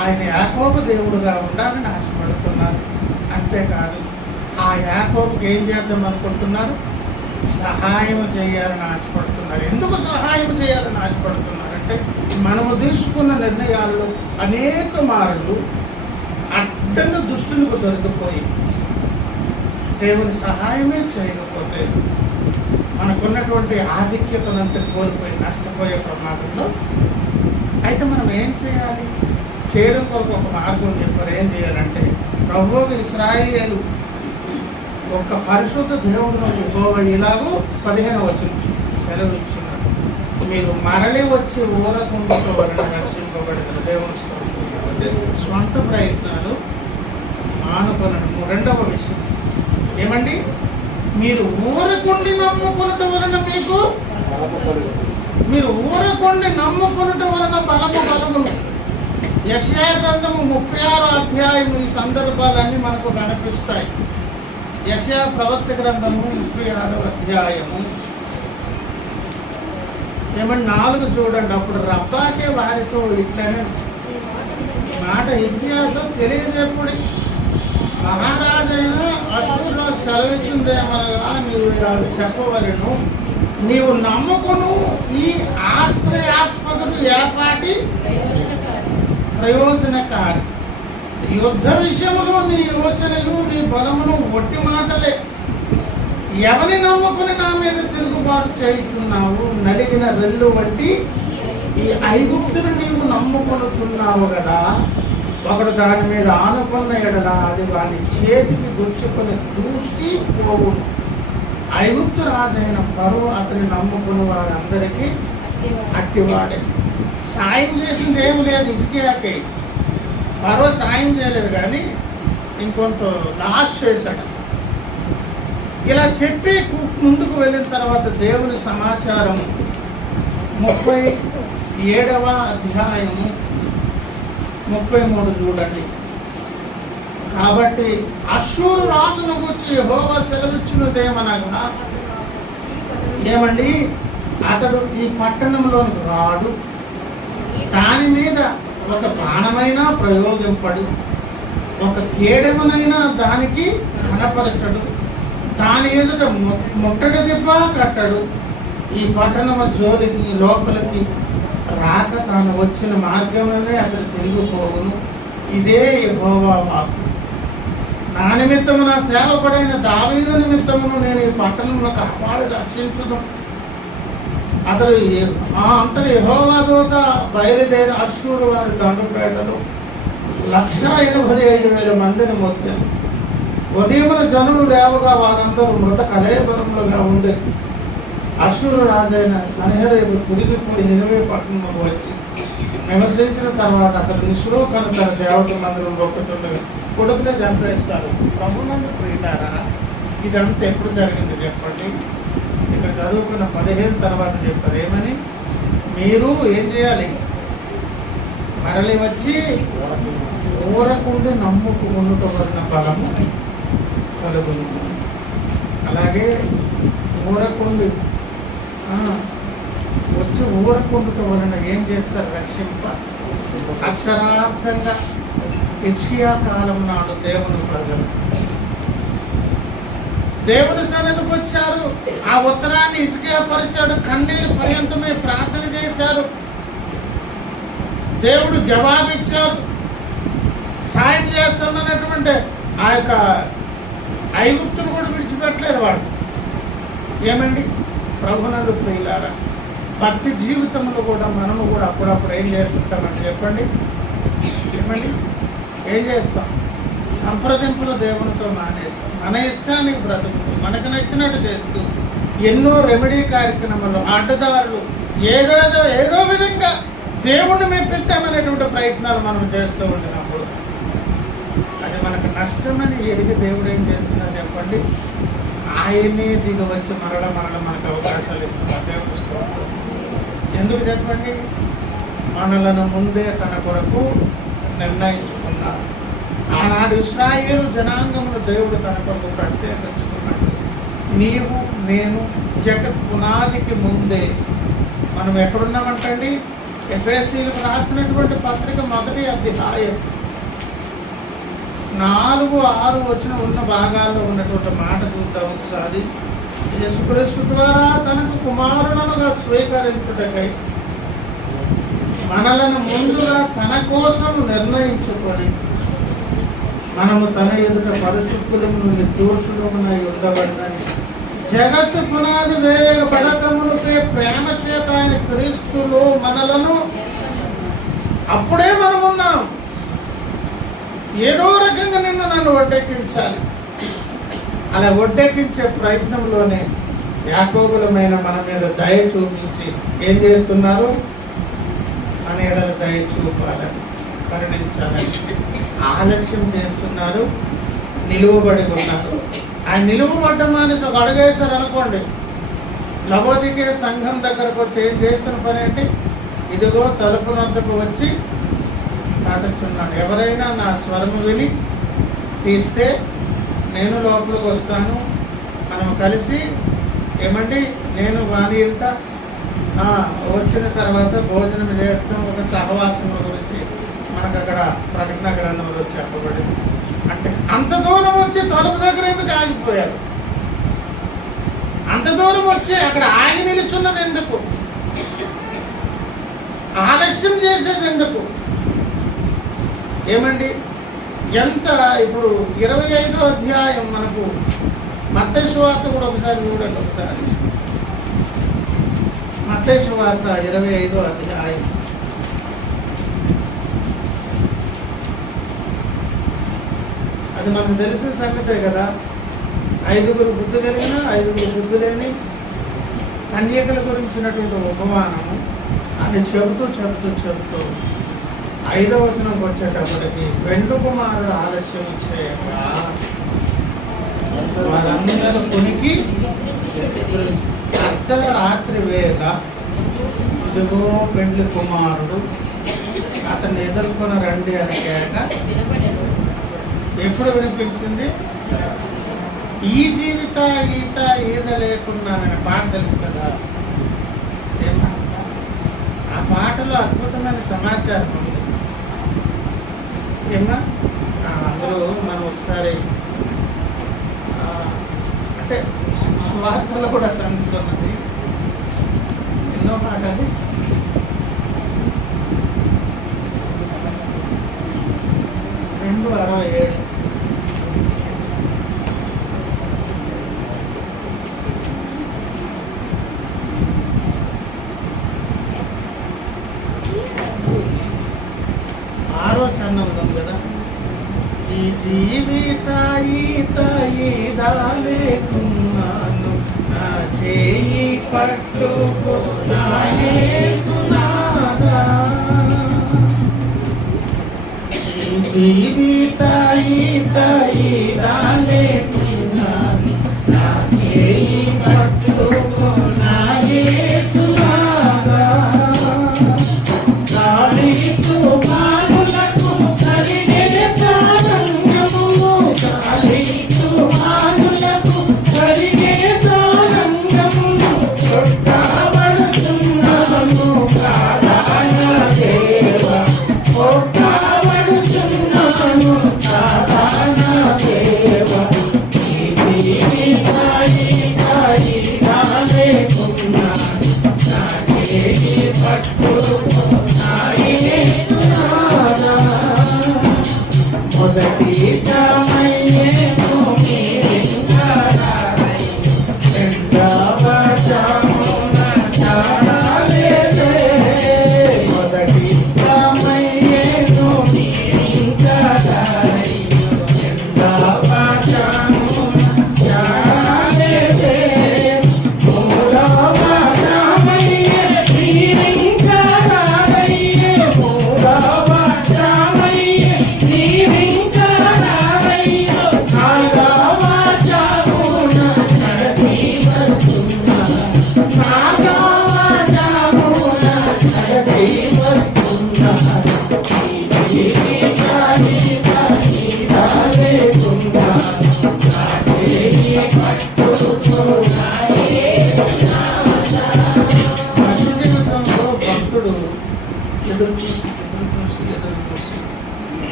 ఆయన యాకోబు దేవుడుగా ఉండాలని ఆశపడుతున్నారు. అంతేకాదు ఆ యాకోబుకి ఏం చేద్దాం అనుకుంటున్నారు? సహాయం చేయాలని ఆశపడుతున్నారు. ఎందుకు సహాయం చేయాలని ఆశపడుతున్నారంటే మనము తీసుకున్న నిర్ణయాల్లో అనేక మార్లు అడ్డంగా దుష్టులకు దొరికిపోయి దేవుని సహాయమే చేయకపోతే మనకున్నటువంటి ఆధిక్యతలంతా కోల్పోయి నష్టపోయే ప్రమాదంలో. అయితే మనం ఏం చేయాలి? చేయడం కొరకు ఒక మార్గం చెప్పారు. ఏం చేయాలంటే, ప్రభువు ఇశ్రాయేలు ఒక పరిశుద్ధ దేవుడును యెహోవా ఇలాగూ 15వ వచనం సెలవు ఇచ్చినాడు, మీరు మరలి వచ్చి ఊరకుండటం వలన రక్షింపబడిన దేవుని స్తోత్రం. స్వంత ప్రయత్నాలు మానుకొనడం. రెండవ విషయం ఏమండి, మీరు ఊరకుండి నమ్ముకొనటం వలన మీరు ఊరకుండి నమ్ముకొనటం వలన బలము కలుగును. యెషయా గ్రంథము 36వ అధ్యాయం ఈ సందర్భాలన్నీ మనకు కనిపిస్తాయి. యెషయా ప్రవక్త గ్రంథము 36వ అధ్యాయము ఏమన్నా 4 చూడండి. అప్పుడు రబ్బాకే వారితో ఇట్లనే మాట హిజ్కియాతో తెలియజెప్పుడు, మహారాజైన అష్షూరులో సెలవిచ్చిందేమనగా నీవు ఇలా చెప్పవలెను, నీవు నమ్ముకును ఈ ఆశ్రయాస్పదుడు ఏపాటి ప్రయోజనకారి. యుద్ధ విషయంలో నీ యోచనలు నీ బలమును ఒట్టి మాటలే. ఎవరిని నమ్ముకుని నా మీద తిరుగుబాటు చేయుచున్నావు? నలిగిన రెల్లు వంటి ఈ ఐగుప్తును నీవు నమ్ముకొనుచున్నావు కదా. ఒకడు దాని మీద ఆనుకున్న ఎడల అది వాని చేతికి గుచ్చుకొని దూసి పోవును. ఐగుప్తు రాజైన ఫరో అతని నమ్ముకున్న వారందరికీ అట్టివాడే. సాయం చేసింది ఏమి లేదు హిజ్కియాకి. ఫరో సాయం చేయలేదు, కానీ ఇంకొంత లాస్ చేశాడు. ఇలా చెప్పి ముందుకు వెళ్ళిన తర్వాత దేవుని సమాచారం 37వ అధ్యాయము 33 చూడండి. కాబట్టి అష్షూరు రాజును గురించి యెహోవా సెలవిచ్చినదేమనగా, ఏమండి, అతడు ఈ పట్టణంలోనికి రాడు, దాని మీద ఒక బాణమైనా ప్రయోగింపడు, ఒక కేడెమనైనా దానికి కనపరచడు, దాని ఎదుట ముట్టడి దిబ్బ కట్టడు. ఈ పట్టణము జోలికి లోపలికి రాక తాను వచ్చిన మార్గంలోనే అతడు తిరిగిపోవును. ఇదే యెహోవా వాక్కు. నా నిమిత్తము నా సేవకుడైన దావీదు నిమిత్తమును నేను ఈ పట్టణంలో కాపాడి రక్షించును. అతడు అంతటి యెహోవా దూత బయలుదేరి అష్షూరు వారి దండుపేటలో 185,000 మందిని మొత్తం. ఉదయమున జనులు లేవగా వారందరూ మృత కలేబరములుగా ఉండే. అష్షూరు రాజైన సన్హెరీబు తిరిగిపోయి నినివే పట్టణంలోకి వచ్చి నివసించిన తర్వాత అతడు నిస్రోకను తన దేవత మందిరం ఒక్కటుండగా కొడుకునే చంపేస్తారు. ప్రభునందు ప్రియులారా, ఇదంతా ఎప్పుడు జరిగింది చెప్పండి. ఇక్కడ చదువుకున్న 15 తర్వాత చెప్తారు ఏమని, మీరు ఏం చేయాలి, మరలి వచ్చి ఊరకుండి నమ్ముకున్నటవలన బలము కలుగును. అలాగే ఊరకుండి వచ్చి ఊరకుండుట వలన ఏం చేస్తారు, రక్షింప. అక్షరార్థంగా హిజ్కియా కాలం నాడు దేవుని ప్రజలు దేవుని సన్నిధికి వచ్చారు. ఆ ఉత్తరాన్ని హిజ్కియా పరిచాడు, కన్నీళ్ళు పర్యంతమే ప్రార్థన చేశారు. దేవుడు జవాబిచ్చారు. సాయం చేస్తున్నటువంటి ఆ యొక్క ఐగుప్తును కూడా విడిచిపెట్టలేదు వాడు. ఏమండి, ప్రభునందు ప్రియులారా, భక్తి జీవితంలో కూడా మనము కూడా అప్పుడప్పుడు ఏం చేస్తుంటామని చెప్పండి. ఏమండి, ఏం చేస్తాం? సంప్రదింపులు దేవునితో మానేస్తాం, మన ఇష్టానికి బ్రతుకుతూ మనకు నచ్చినట్టు చేస్తూ ఎన్నో రెమెడీ కార్యక్రమాలు, అడ్డదారులు, ఏదో విధంగా దేవుణ్ణి మెప్పిద్దామనేటువంటి ప్రయత్నాలు మనం చేస్తూ ఉంటున్నప్పుడు అది మనకు నష్టమని ఎరిగి దేవుడు ఏం చేస్తున్నా చెప్పండి, ఆయనే దిగి వచ్చి మరల మనకు అవకాశాలు ఇస్తున్నారు. దేవుడు స్తోత్రం. ఎందుకు చెప్పండి, మనలను ముందే తన కొరకు నిర్ణయించుకున్నారు. ఆనాడు ఇశ్రాయేలు జనాంగమును దేవుడు తన కొరకు ప్రత్యేకించుకున్నాడు. నీవు నేను జగత్ పునాదికి ముందే మనం ఎక్కడున్నామంటండి, ఎఫెసీయులకు రాసినటువంటి పత్రిక 1వ అధ్యాయం 4-6 వచ్చిన ఉన్న భాగాల్లో ఉన్నటువంటి మాట చూద్దాం ఒకసారి. యేసుక్రీస్తు ద్వారా తనకు కుమారులనుగా స్వీకరించుటకై మనలను ముందుగా తన కోసం నిర్ణయించుకొని మనము తన ఎదుట పరిశుద్ధులము నిర్దోషులమునై ఉండబడినని జగత్తు పునాది వేయబడకమునుకే ప్రేమ చేత ఆయన క్రీస్తులో మనలను, అప్పుడే మనమున్నాం. ఏదో రకంగా నన్ను ఒడ్డెక్కించాలి. అలా ఒడ్డెక్కించే ప్రయత్నంలోనే యాకోబులమైన మన మీద దయ చూపించి ఏం చేస్తున్నారు? మన ఎడల దయ చూపాలని, కరుణించాలని ఆలస్యం చేస్తున్నారు, నిలువబడి ఉన్నారు. ఆయన నిలువబడ్డ మానేసి ఒక అడుగేశారు అనుకోండి, లవోదికే సంఘం దగ్గరకు వచ్చి ఏం చేస్తున్న పని ఏంటి? ఇదిగో తలుపునందుకు వచ్చి తాకుతున్నాడు. ఎవరైనా నా స్వరము విని తీస్తే నేను లోపలికి వస్తాను, మనం కలిసి ఏమండి నేను వాణి ఇంట వచ్చిన తర్వాత భోజనం చేస్తాం. ఒక సహవాసం గురించి మనకు అక్కడ ప్రకటన గ్రంథంలో చెప్పబడింది. అంటే అంత దూరం వచ్చి తలుపు దగ్గర ఎందుకు ఆగిపోయారు? అంత దూరం వచ్చి అక్కడ ఆగి నిలుచున్నది ఎందుకు? ఆలస్యం చేసేది ఎందుకు? ఏమండి ఎంత ఇప్పుడు 25వ అధ్యాయం మనకు మత్తయి సువార్త కూడా ఒకసారి చూడండి. ఒకసారి మత్తయి సువార్త 25వ అధ్యాయం. అది మనకు తెలిసిన సంగతే కదా. 5గురు బుద్ధి కలిగిన 5గురు బుద్ధి లేని కన్యకల గురించినటువంటి ఉపమానము అని చెబుతూ 5వ వచనంకి వచ్చేటప్పటికి వెండు కుమారుడు ఆలస్యం చేయగా వారందరూ కొనికి అర్ధరాత్రి వేళ ఇదిగో పెండ్లి కుమారుడు అతన్ని ఎదుర్కొని రండి అని కేక ఎప్పుడు వినిపించింది? ఈ జీవిత ఈత లేకున్నానని పాట తెలుసు కదా. ఆ పాటలో అద్భుతమైన సమాచారం ఉంది. ఏమన్నా అందులో మనం ఒకసారి అంటే స్వార్థలో కూడా సంగుతున్నది. ఎన్నో పాట అది. రెండు 67. చరణంలో కదా, ఈ జీవిత ఈదాలేకున్నాను నా చేయి పట్టుకున్నాయేసునాదా. ఈ జీవిత ఈదాలేకున్నాను నా చేయి పట్టుకున్నాయేసునాదా.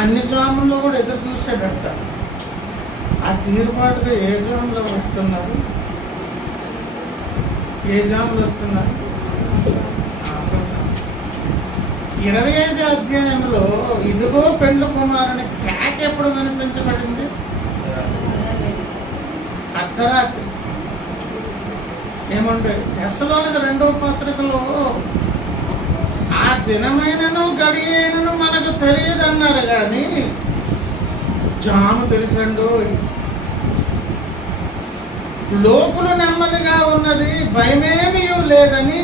అన్ని జాముల్లో కూడా ఎదురు చూసాడట. ఆ తీరుబాటుగా ఏ జాములో వస్తున్నారు, ఏ జాములు వస్తున్నారు? 25వ అధ్యాయంలో ఇదిగో పెండ్లి కుమారుని కేక ఎప్పుడు కనిపించబడింది? అర్ధరాత్రి. ఏమంటే తెస్సలోనిక 2వ పత్రికలో ఆ దినమైనను గడియైనను మనకు తెలియదు అన్నారు కానీ జాము తెలుసండు. లోకులు నెమ్మదిగా ఉన్నది, భయమేమీ లేదని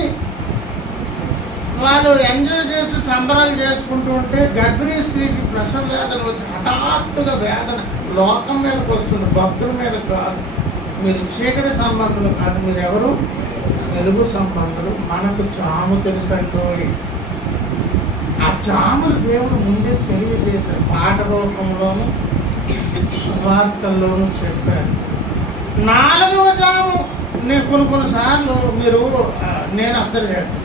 వాళ్ళు ఎంజాయ్ చేసి సంబరాలు చేసుకుంటూ ఉంటే గర్భిణీ స్త్రీకి ప్రసవ వేదన వచ్చి హఠాత్తుగా వేదన లోకం మీదకి వస్తుంది, భక్తుల మీద కాదు. మీరు చీకటి సంబంధులు కాదు, మీరు ఎవరు? వెలుగు సంబంధులు. మనకు జాము తెలుసంటూ ఆ జాములు దేవుడు ముందే తెలియజేశారు, పాట రూపంలోనూ సువార్తల్లోనూ చెప్పారు. 4వ జాము నేను కొన్నిసార్లు నేను అబ్జర్వ్ చేస్తాను.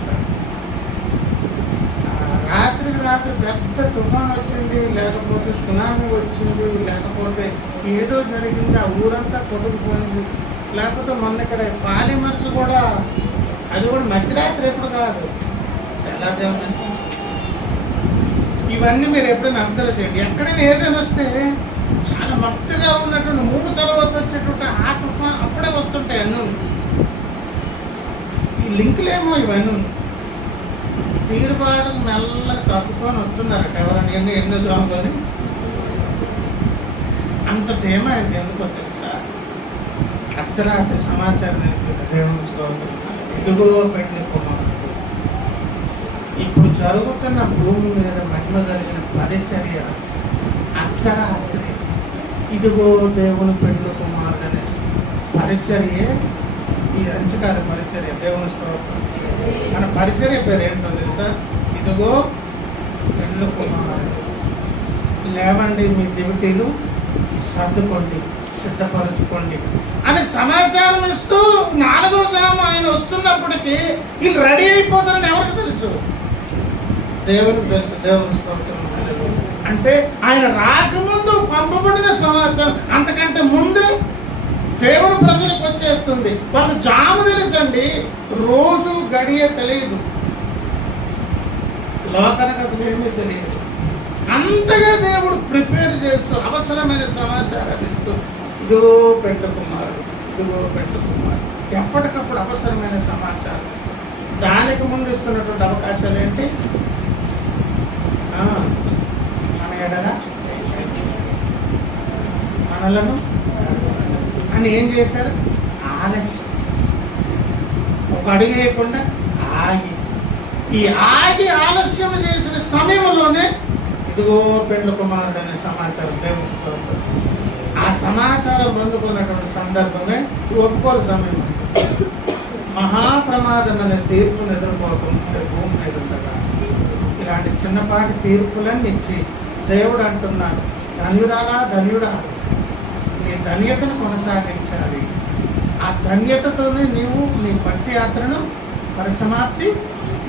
రాత్రి పెద్ద తుఫాన్ వచ్చింది, లేకపోతే సునామీ వచ్చింది, లేకపోతే ఏదో జరిగింది, ఆ ఊరంతా కొట్టుకుపోయింది, లేకపోతే మొన్న ఇక్కడ పాలిమర్స్ కూడా, అది కూడా మధ్యరాత్రి ఎప్పుడు కాదు, తెల్లదేమని. ఇవన్నీ మీరు ఎప్పుడైనా అబ్జర్వ్ చేయండి. ఎక్కడైనా ఏదైనా వస్తే చాలా మస్తుగా ఉన్నటువంటి 3 తర్వాత వచ్చేటువంటి ఆ తుఫాన్ అప్పుడే వస్తుంటాయి అన్నీ. ఈ లింకులేమో ఇవన్నీ తీరుబాటుకు మెల్లగా సర్దుకొని వస్తున్నారట ఎవరన్నా ఎన్నో జాములని. అంత తేమ ఎందుకో తెలుసా? అర్ధరాత్రి సమాచారం దేవుని స్తోత్రం. ఇదిగో పెట్టిన కుమారుడు. ఇప్పుడు జరుగుతున్న భూమి మీద మహిమ జరిగిన పరిచర్య అర్ధరాత్రి ఇదిగో దేవుని పెండ్లి కుమారుడు అనే పరిచర్యే ఈ అంచకాల పరిచర్య. దేవుని స్తోత్రం. మన పరిచర్య పేరు ఏంటో తెలుసా? ఇదిగో పెండ్లి కుమారుడు. లేవండి, మీ దివిటీలు సర్దుకోండి, సిద్ధపరచుకోండి అని సమాచారం ఇస్తూ 4వ జాము ఆయన వస్తున్నప్పటికీ వీళ్ళు రెడీ అయిపోతారని ఎవరికి తెలుసు? దేవునికి తెలుసు. దేవుని స్తోత్రం. అంటే ఆయన రాకముందు పంపబడిన సమాచారం అంతకంటే ముందే దేవుని ప్రజలకు వచ్చేస్తుంది. వాళ్ళకి జాము తెలుసండి, రోజు గడియ తెలియదు, లోకానికి అసలు ఏమీ తెలియదు. అంతగా దేవుడు ప్రిపేర్ చేస్తూ అవసరమైన సమాచారాన్ని ఇస్తూ ఇదిగో పెండ్లి కుమారుడు, ఇదిగో పెండ్లి కుమారుడు, ఎప్పటికప్పుడు అవసరమైన సమాచారం. దానికి ముందు ఇస్తున్నటువంటి అవకాశాలు ఏంటి? మన ఎడల మనలను అని ఏం చేశారు? ఆలస్యం. ఒక అడుగు వేయకుండా ఆగి ఆలస్యం చేసిన సమయంలోనే ఇదిగో పెండ్లి కుమారుడు అనే సమాచారం దేవుడు. ఆ సమాచారం పొందుకున్నటువంటి సందర్భమే ఒప్పుకోలు సమయం. మహాప్రమాదం అనే తీర్పును ఎదుర్కోకుండా భూమి మీద ఉండగా ఇలాంటి చిన్నపాటి తీర్పులన్నీ ఇచ్చి దేవుడు అంటున్నాడు, ధన్యురాలా ధన్యుడా, నీ ధన్యతను కొనసాగించాలి. ఆ ధన్యతతోనే నీవు నీ భక్తి యాత్రను పరిసమాప్తి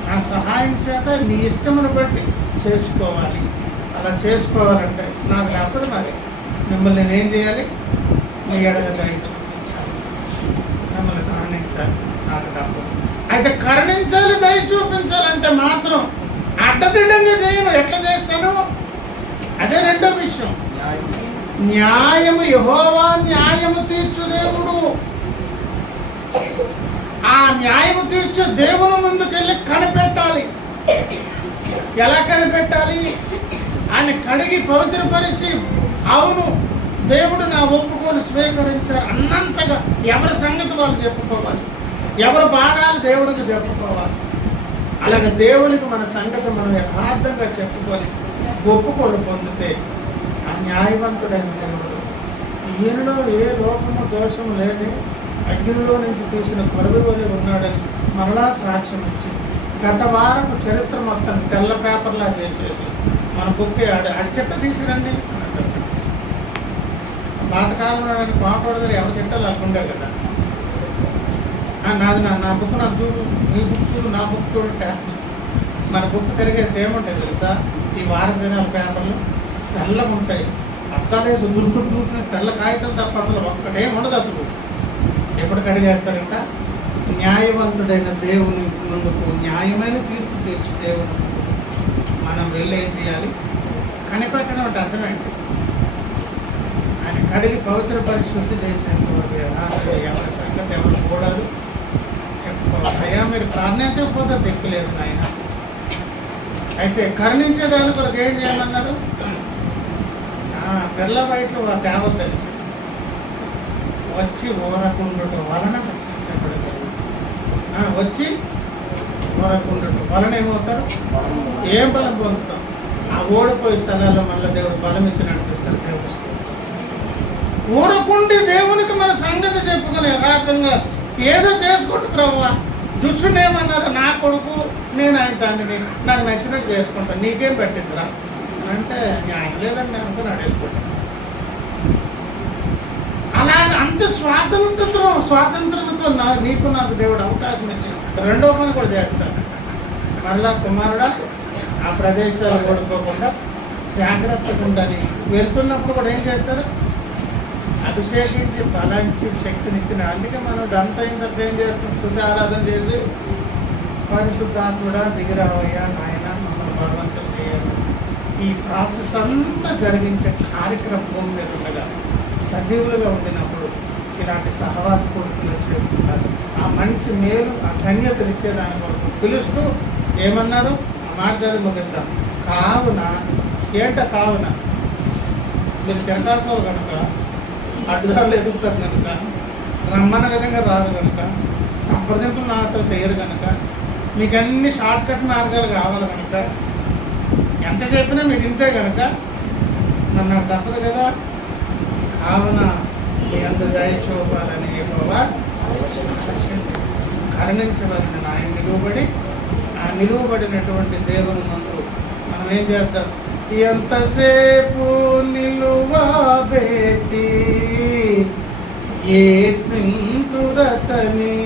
నా సహాయం చేత నీ ఇష్టమును బట్టి చేసుకోవాలి. అలా చేసుకోవాలంటే నాకు అప్పుడు మరి మిమ్మల్ని నేనేం చేయాలి? మీ ఎడల దయ చూపించాలి, మిమ్మల్ని కరుణించాలి. నాకు తప్పదు. అయితే కరుణించాలి, దయ చూపించాలంటే మాత్రం అడ్డదిడ్డంగా చేయను. ఎట్లా చేస్తాను? అదే రెండో విషయం. న్యాయము, యెహోవా న్యాయము తీర్చు దేవుడు. ఆ న్యాయము తీర్చు దేవుని ముందుకెళ్ళి కనిపెట్టాలి. ఎలా కనిపెట్టాలి? ఆయన కడిగి పవిత్రపరిచి, అవును దేవుడు నా ఒప్పుకొని స్వీకరించారు అన్నంతగా ఎవరి సంగతి వాళ్ళు చెప్పుకోవాలి, ఎవరి భాగాలు దేవుడికి చెప్పుకోవాలి. అలాగే దేవునికి మన సంగతి మనం యథార్థంగా చెప్పుకొని ఒప్పుకొని పొందితే ఆ న్యాయవంతుడైన దేవుడు ఈయనలో ఏ లోపము దోషము లేని అగ్నిలో నుంచి తీసిన కొరవి వలె ఉన్నాడని మరలా సాక్ష్యం ఇచ్చి గత వారపు చరిత్ర మొత్తం తెల్ల పేపర్లా చేసేసి మన బుక్ చెట్ట తీసిరండి. పాతకాలంలో కోపడ దగ్గర ఎవరి చెట్టలు లేకుండా కదా, నాది నా బుక్ నాకు చూడు, నీ బుక్ నా బుక్ చూడు ట్యాచ్. మన బుక్ తిరిగేది ఏముంటాయి తెలుసా? ఈ వారం దినాల పేపర్లు తెల్లగా ఉంటాయి, అర్థాలేసి దుర్చుడు చూసిన తెల్ల కాగితం తప్ప అందులో ఒక్కటేం ఉండదు అసలు. ఎప్పటికి అడిగేస్తారు? ఇంకా న్యాయవంతుడైన దేవుని ముందుకు న్యాయమైన తీర్పు తీర్చి దేవుని మనం వెళ్ళి ఏం చేయాలి? కనిపెట్టడం అంటే అర్థమేంటి? ఆయన కడిగి పవిత్ర పరిశుద్ధి చేసేందుకు ఎవరి సంగతి ఎవరు చూడాలి, చెప్పుకోవాలి. అయ్యా మీరు ప్రార్థించకపోతే దిక్కులేదు నాయన, అయితే కరుణించేదాని కొరకు ఏం చేయమన్నారు? పిల్ల బయట దేవ తెలిసి వచ్చి ఊరకుండటం వలన రక్షించబడతారు. వచ్చి ఊరకుండటం వలన ఏమవుతారు? ఏం బలం పొందుతాం? ఆ ఓడిపోయే స్థలాల్లో మళ్ళీ దేవుడు బలం ఇచ్చి నడిపిస్తారు. దేవుడు ఊరకుండి దేవునికి మన సంగతి చెప్పుకుని యథార్థంగా ఏదో చేసుకుంటూ ప్రభువా, దుష్టుని ఏమన్నారు? నా కొడుకు, నేను ఆయన తండ్రిని, నాకు నచ్చినట్టు చేసుకుంటాను, నీకేం పెట్టిందిరా అంటే ఆయన లేదండి అనుకుని వెళ్ళిపోతాను. అలాగే అంత స్వాతంత్రంతో నీకు నాకు దేవుడు అవకాశం ఇచ్చిన రెండో పని కూడా చేస్తాడు. మళ్ళా కుమారుడా ఆ ప్రదేశాలు ఓడుకోకుండా జాగ్రత్తగా ఉండాలి. వెళ్తున్నప్పుడు కూడా ఏం చేస్తారు? అభిషేకించి బలాంచి శక్తినిచ్చిన. అందుకే మనం అంత అయిన తర్వాత ఏం చేస్తాం? శుద్ధ ఆరాధన చేసి పరిశుద్ధాత్ముడా దిగిరావయ్యా నాయన మమ్మల్ని బలవంతం చేయాలి. ఈ ప్రాసెస్ అంతా జరిగించే కార్యక్రమం మీద ఉండగా సజీవులుగా ఉండినప్పుడు ఇలాంటి సహవాస కొడుకులు చేస్తున్నారు. ఆ మంచి మేలు, ఆ ధన్యతలు ఇచ్చేదాని కొరకు పిలుస్తూ ఏమన్నారు? ఆ మార్గాలు ముగిద్దాం. కావున కావున మీరు తిరగాల్సిన కనుక, అడ్డుదారులు ఎదుగుతారు కనుక, రమ్మన్న విధంగా రారు కనుక, సంప్రదింపులు నాతో చేయరు కనుక, మీకు అన్ని షార్ట్ కట్ మార్గాలు కావాలి కనుక, ఎంత చెప్పినా మీకు ఇంతే కనుక మరి నాకు తప్పదు కదా. కావున మీ అంత దయ చూపాలని యెహోవా కరుణించవలసిన ఆయన నిలువబడి, ఆ నిలువబడినటువంటి దేవుని ముందు మనం ఏం చేద్దాం? ఎంతసేపు నిలువబెట్టి ఏ పింతురతని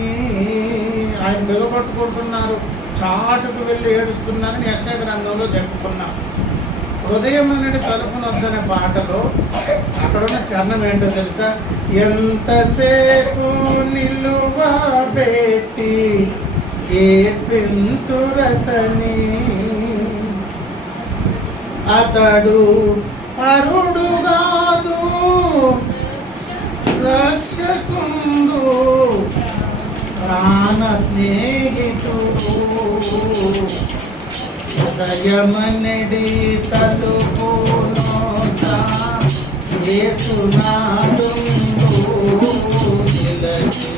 ఆయన నిలబట్టుకుంటున్నారు, చాటుకు వెళ్ళి ఏడుస్తున్నారని యెషయా గ్రంథంలో చెప్పుకున్నాం. హృదయం అనేది తలుపునొద్దనే పాటలో అక్కడున్న చరణం ఏంటో తెలుసా? ఎంతసేపు నిలువబెట్టి ఏ పింతురతని అతడు పరుడు కాదు రక్షకుండు ప్రాణ స్నేహితుడు హృదయమనడి తలుపునోత యేసునాదుండు నిలచి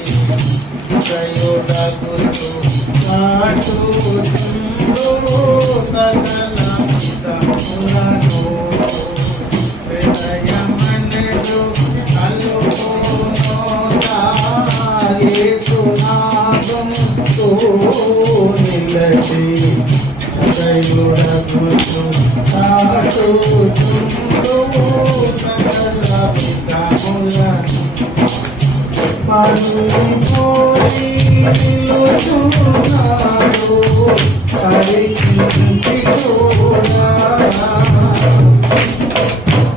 దయోడగుతు కాటుతుండు సకల మితములను హృదయమనడు తలుపునోత యేసునాదుండు నిలచి దయోడగుతు కాటుతుండు సకల మితములను పరుపోయి నిలుచున్నాడు పరిచించి కూడా.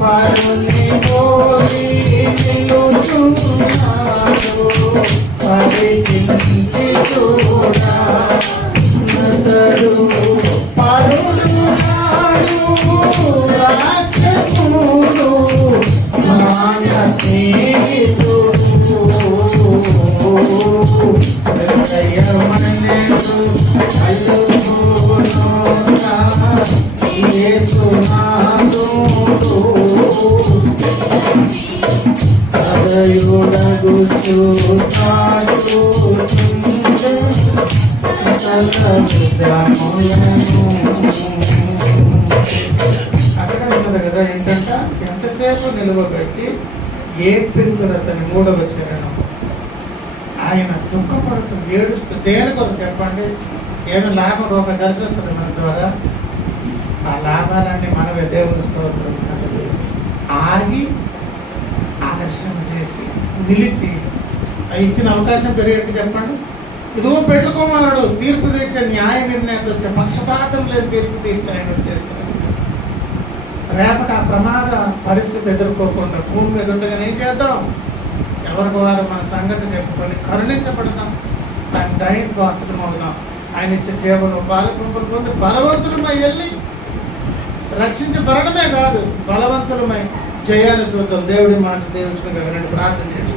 పరుపోయి నిలుచున్నాడు పరిచించి కూడా. నతడు పరుడు నాడు రాక్షసుడు మాన స్నేహితుడు హృదయమనడు తలుపునోత యేసునాదుండు సదయుడగుచు కాటుతుండు సకల మితములను. అక్కడ ఉన్నది కదా ఏంటంట? ఎంతసేపు నిలువబెట్టి ఏ పింతురతని మూడవ చరణం. ఆయన దుఃఖపడుతూ ఏడుస్తూ దేని కొరకు చెప్పండి? ఏమైనా లాభం రూపాయి కలిసి వస్తుంది మన ద్వారా. ఆ లాభాలన్నీ మనమే దేవుని స్తోత్రం. ఆగి ఆలస్యం చేసి నిలిచి ఇచ్చిన అవకాశం పెరిగేట్టు చెప్పండి. ఇదిగో పెట్టుకోమన్నాడు, తీర్పు తెచ్చే న్యాయ నిర్ణయాలు వచ్చే, పక్షపాతం లేదు తీర్పు తీర్చి ఆయన వచ్చేసాడు. రేపటి ఆ ప్రమాద పరిస్థితి ఎదుర్కోకుండా భూమి మీద ఉండగానే ఏం చేద్దాం? ఎవరికి వారు మన సంగతి చెప్పుకొని కరుణించబడదాం, ఆయన దైవ పాత్రం అవుదాం. ఆయన ఇచ్చే జీవనం పాలకుంపలు పొంది బలవంతులమై వెళ్ళి రక్షించబడమే కాదు, బలవంతులమై జయాన్ని చూద్దాం. దేవుడి మాట దేవుడికి ప్రార్థన చేసి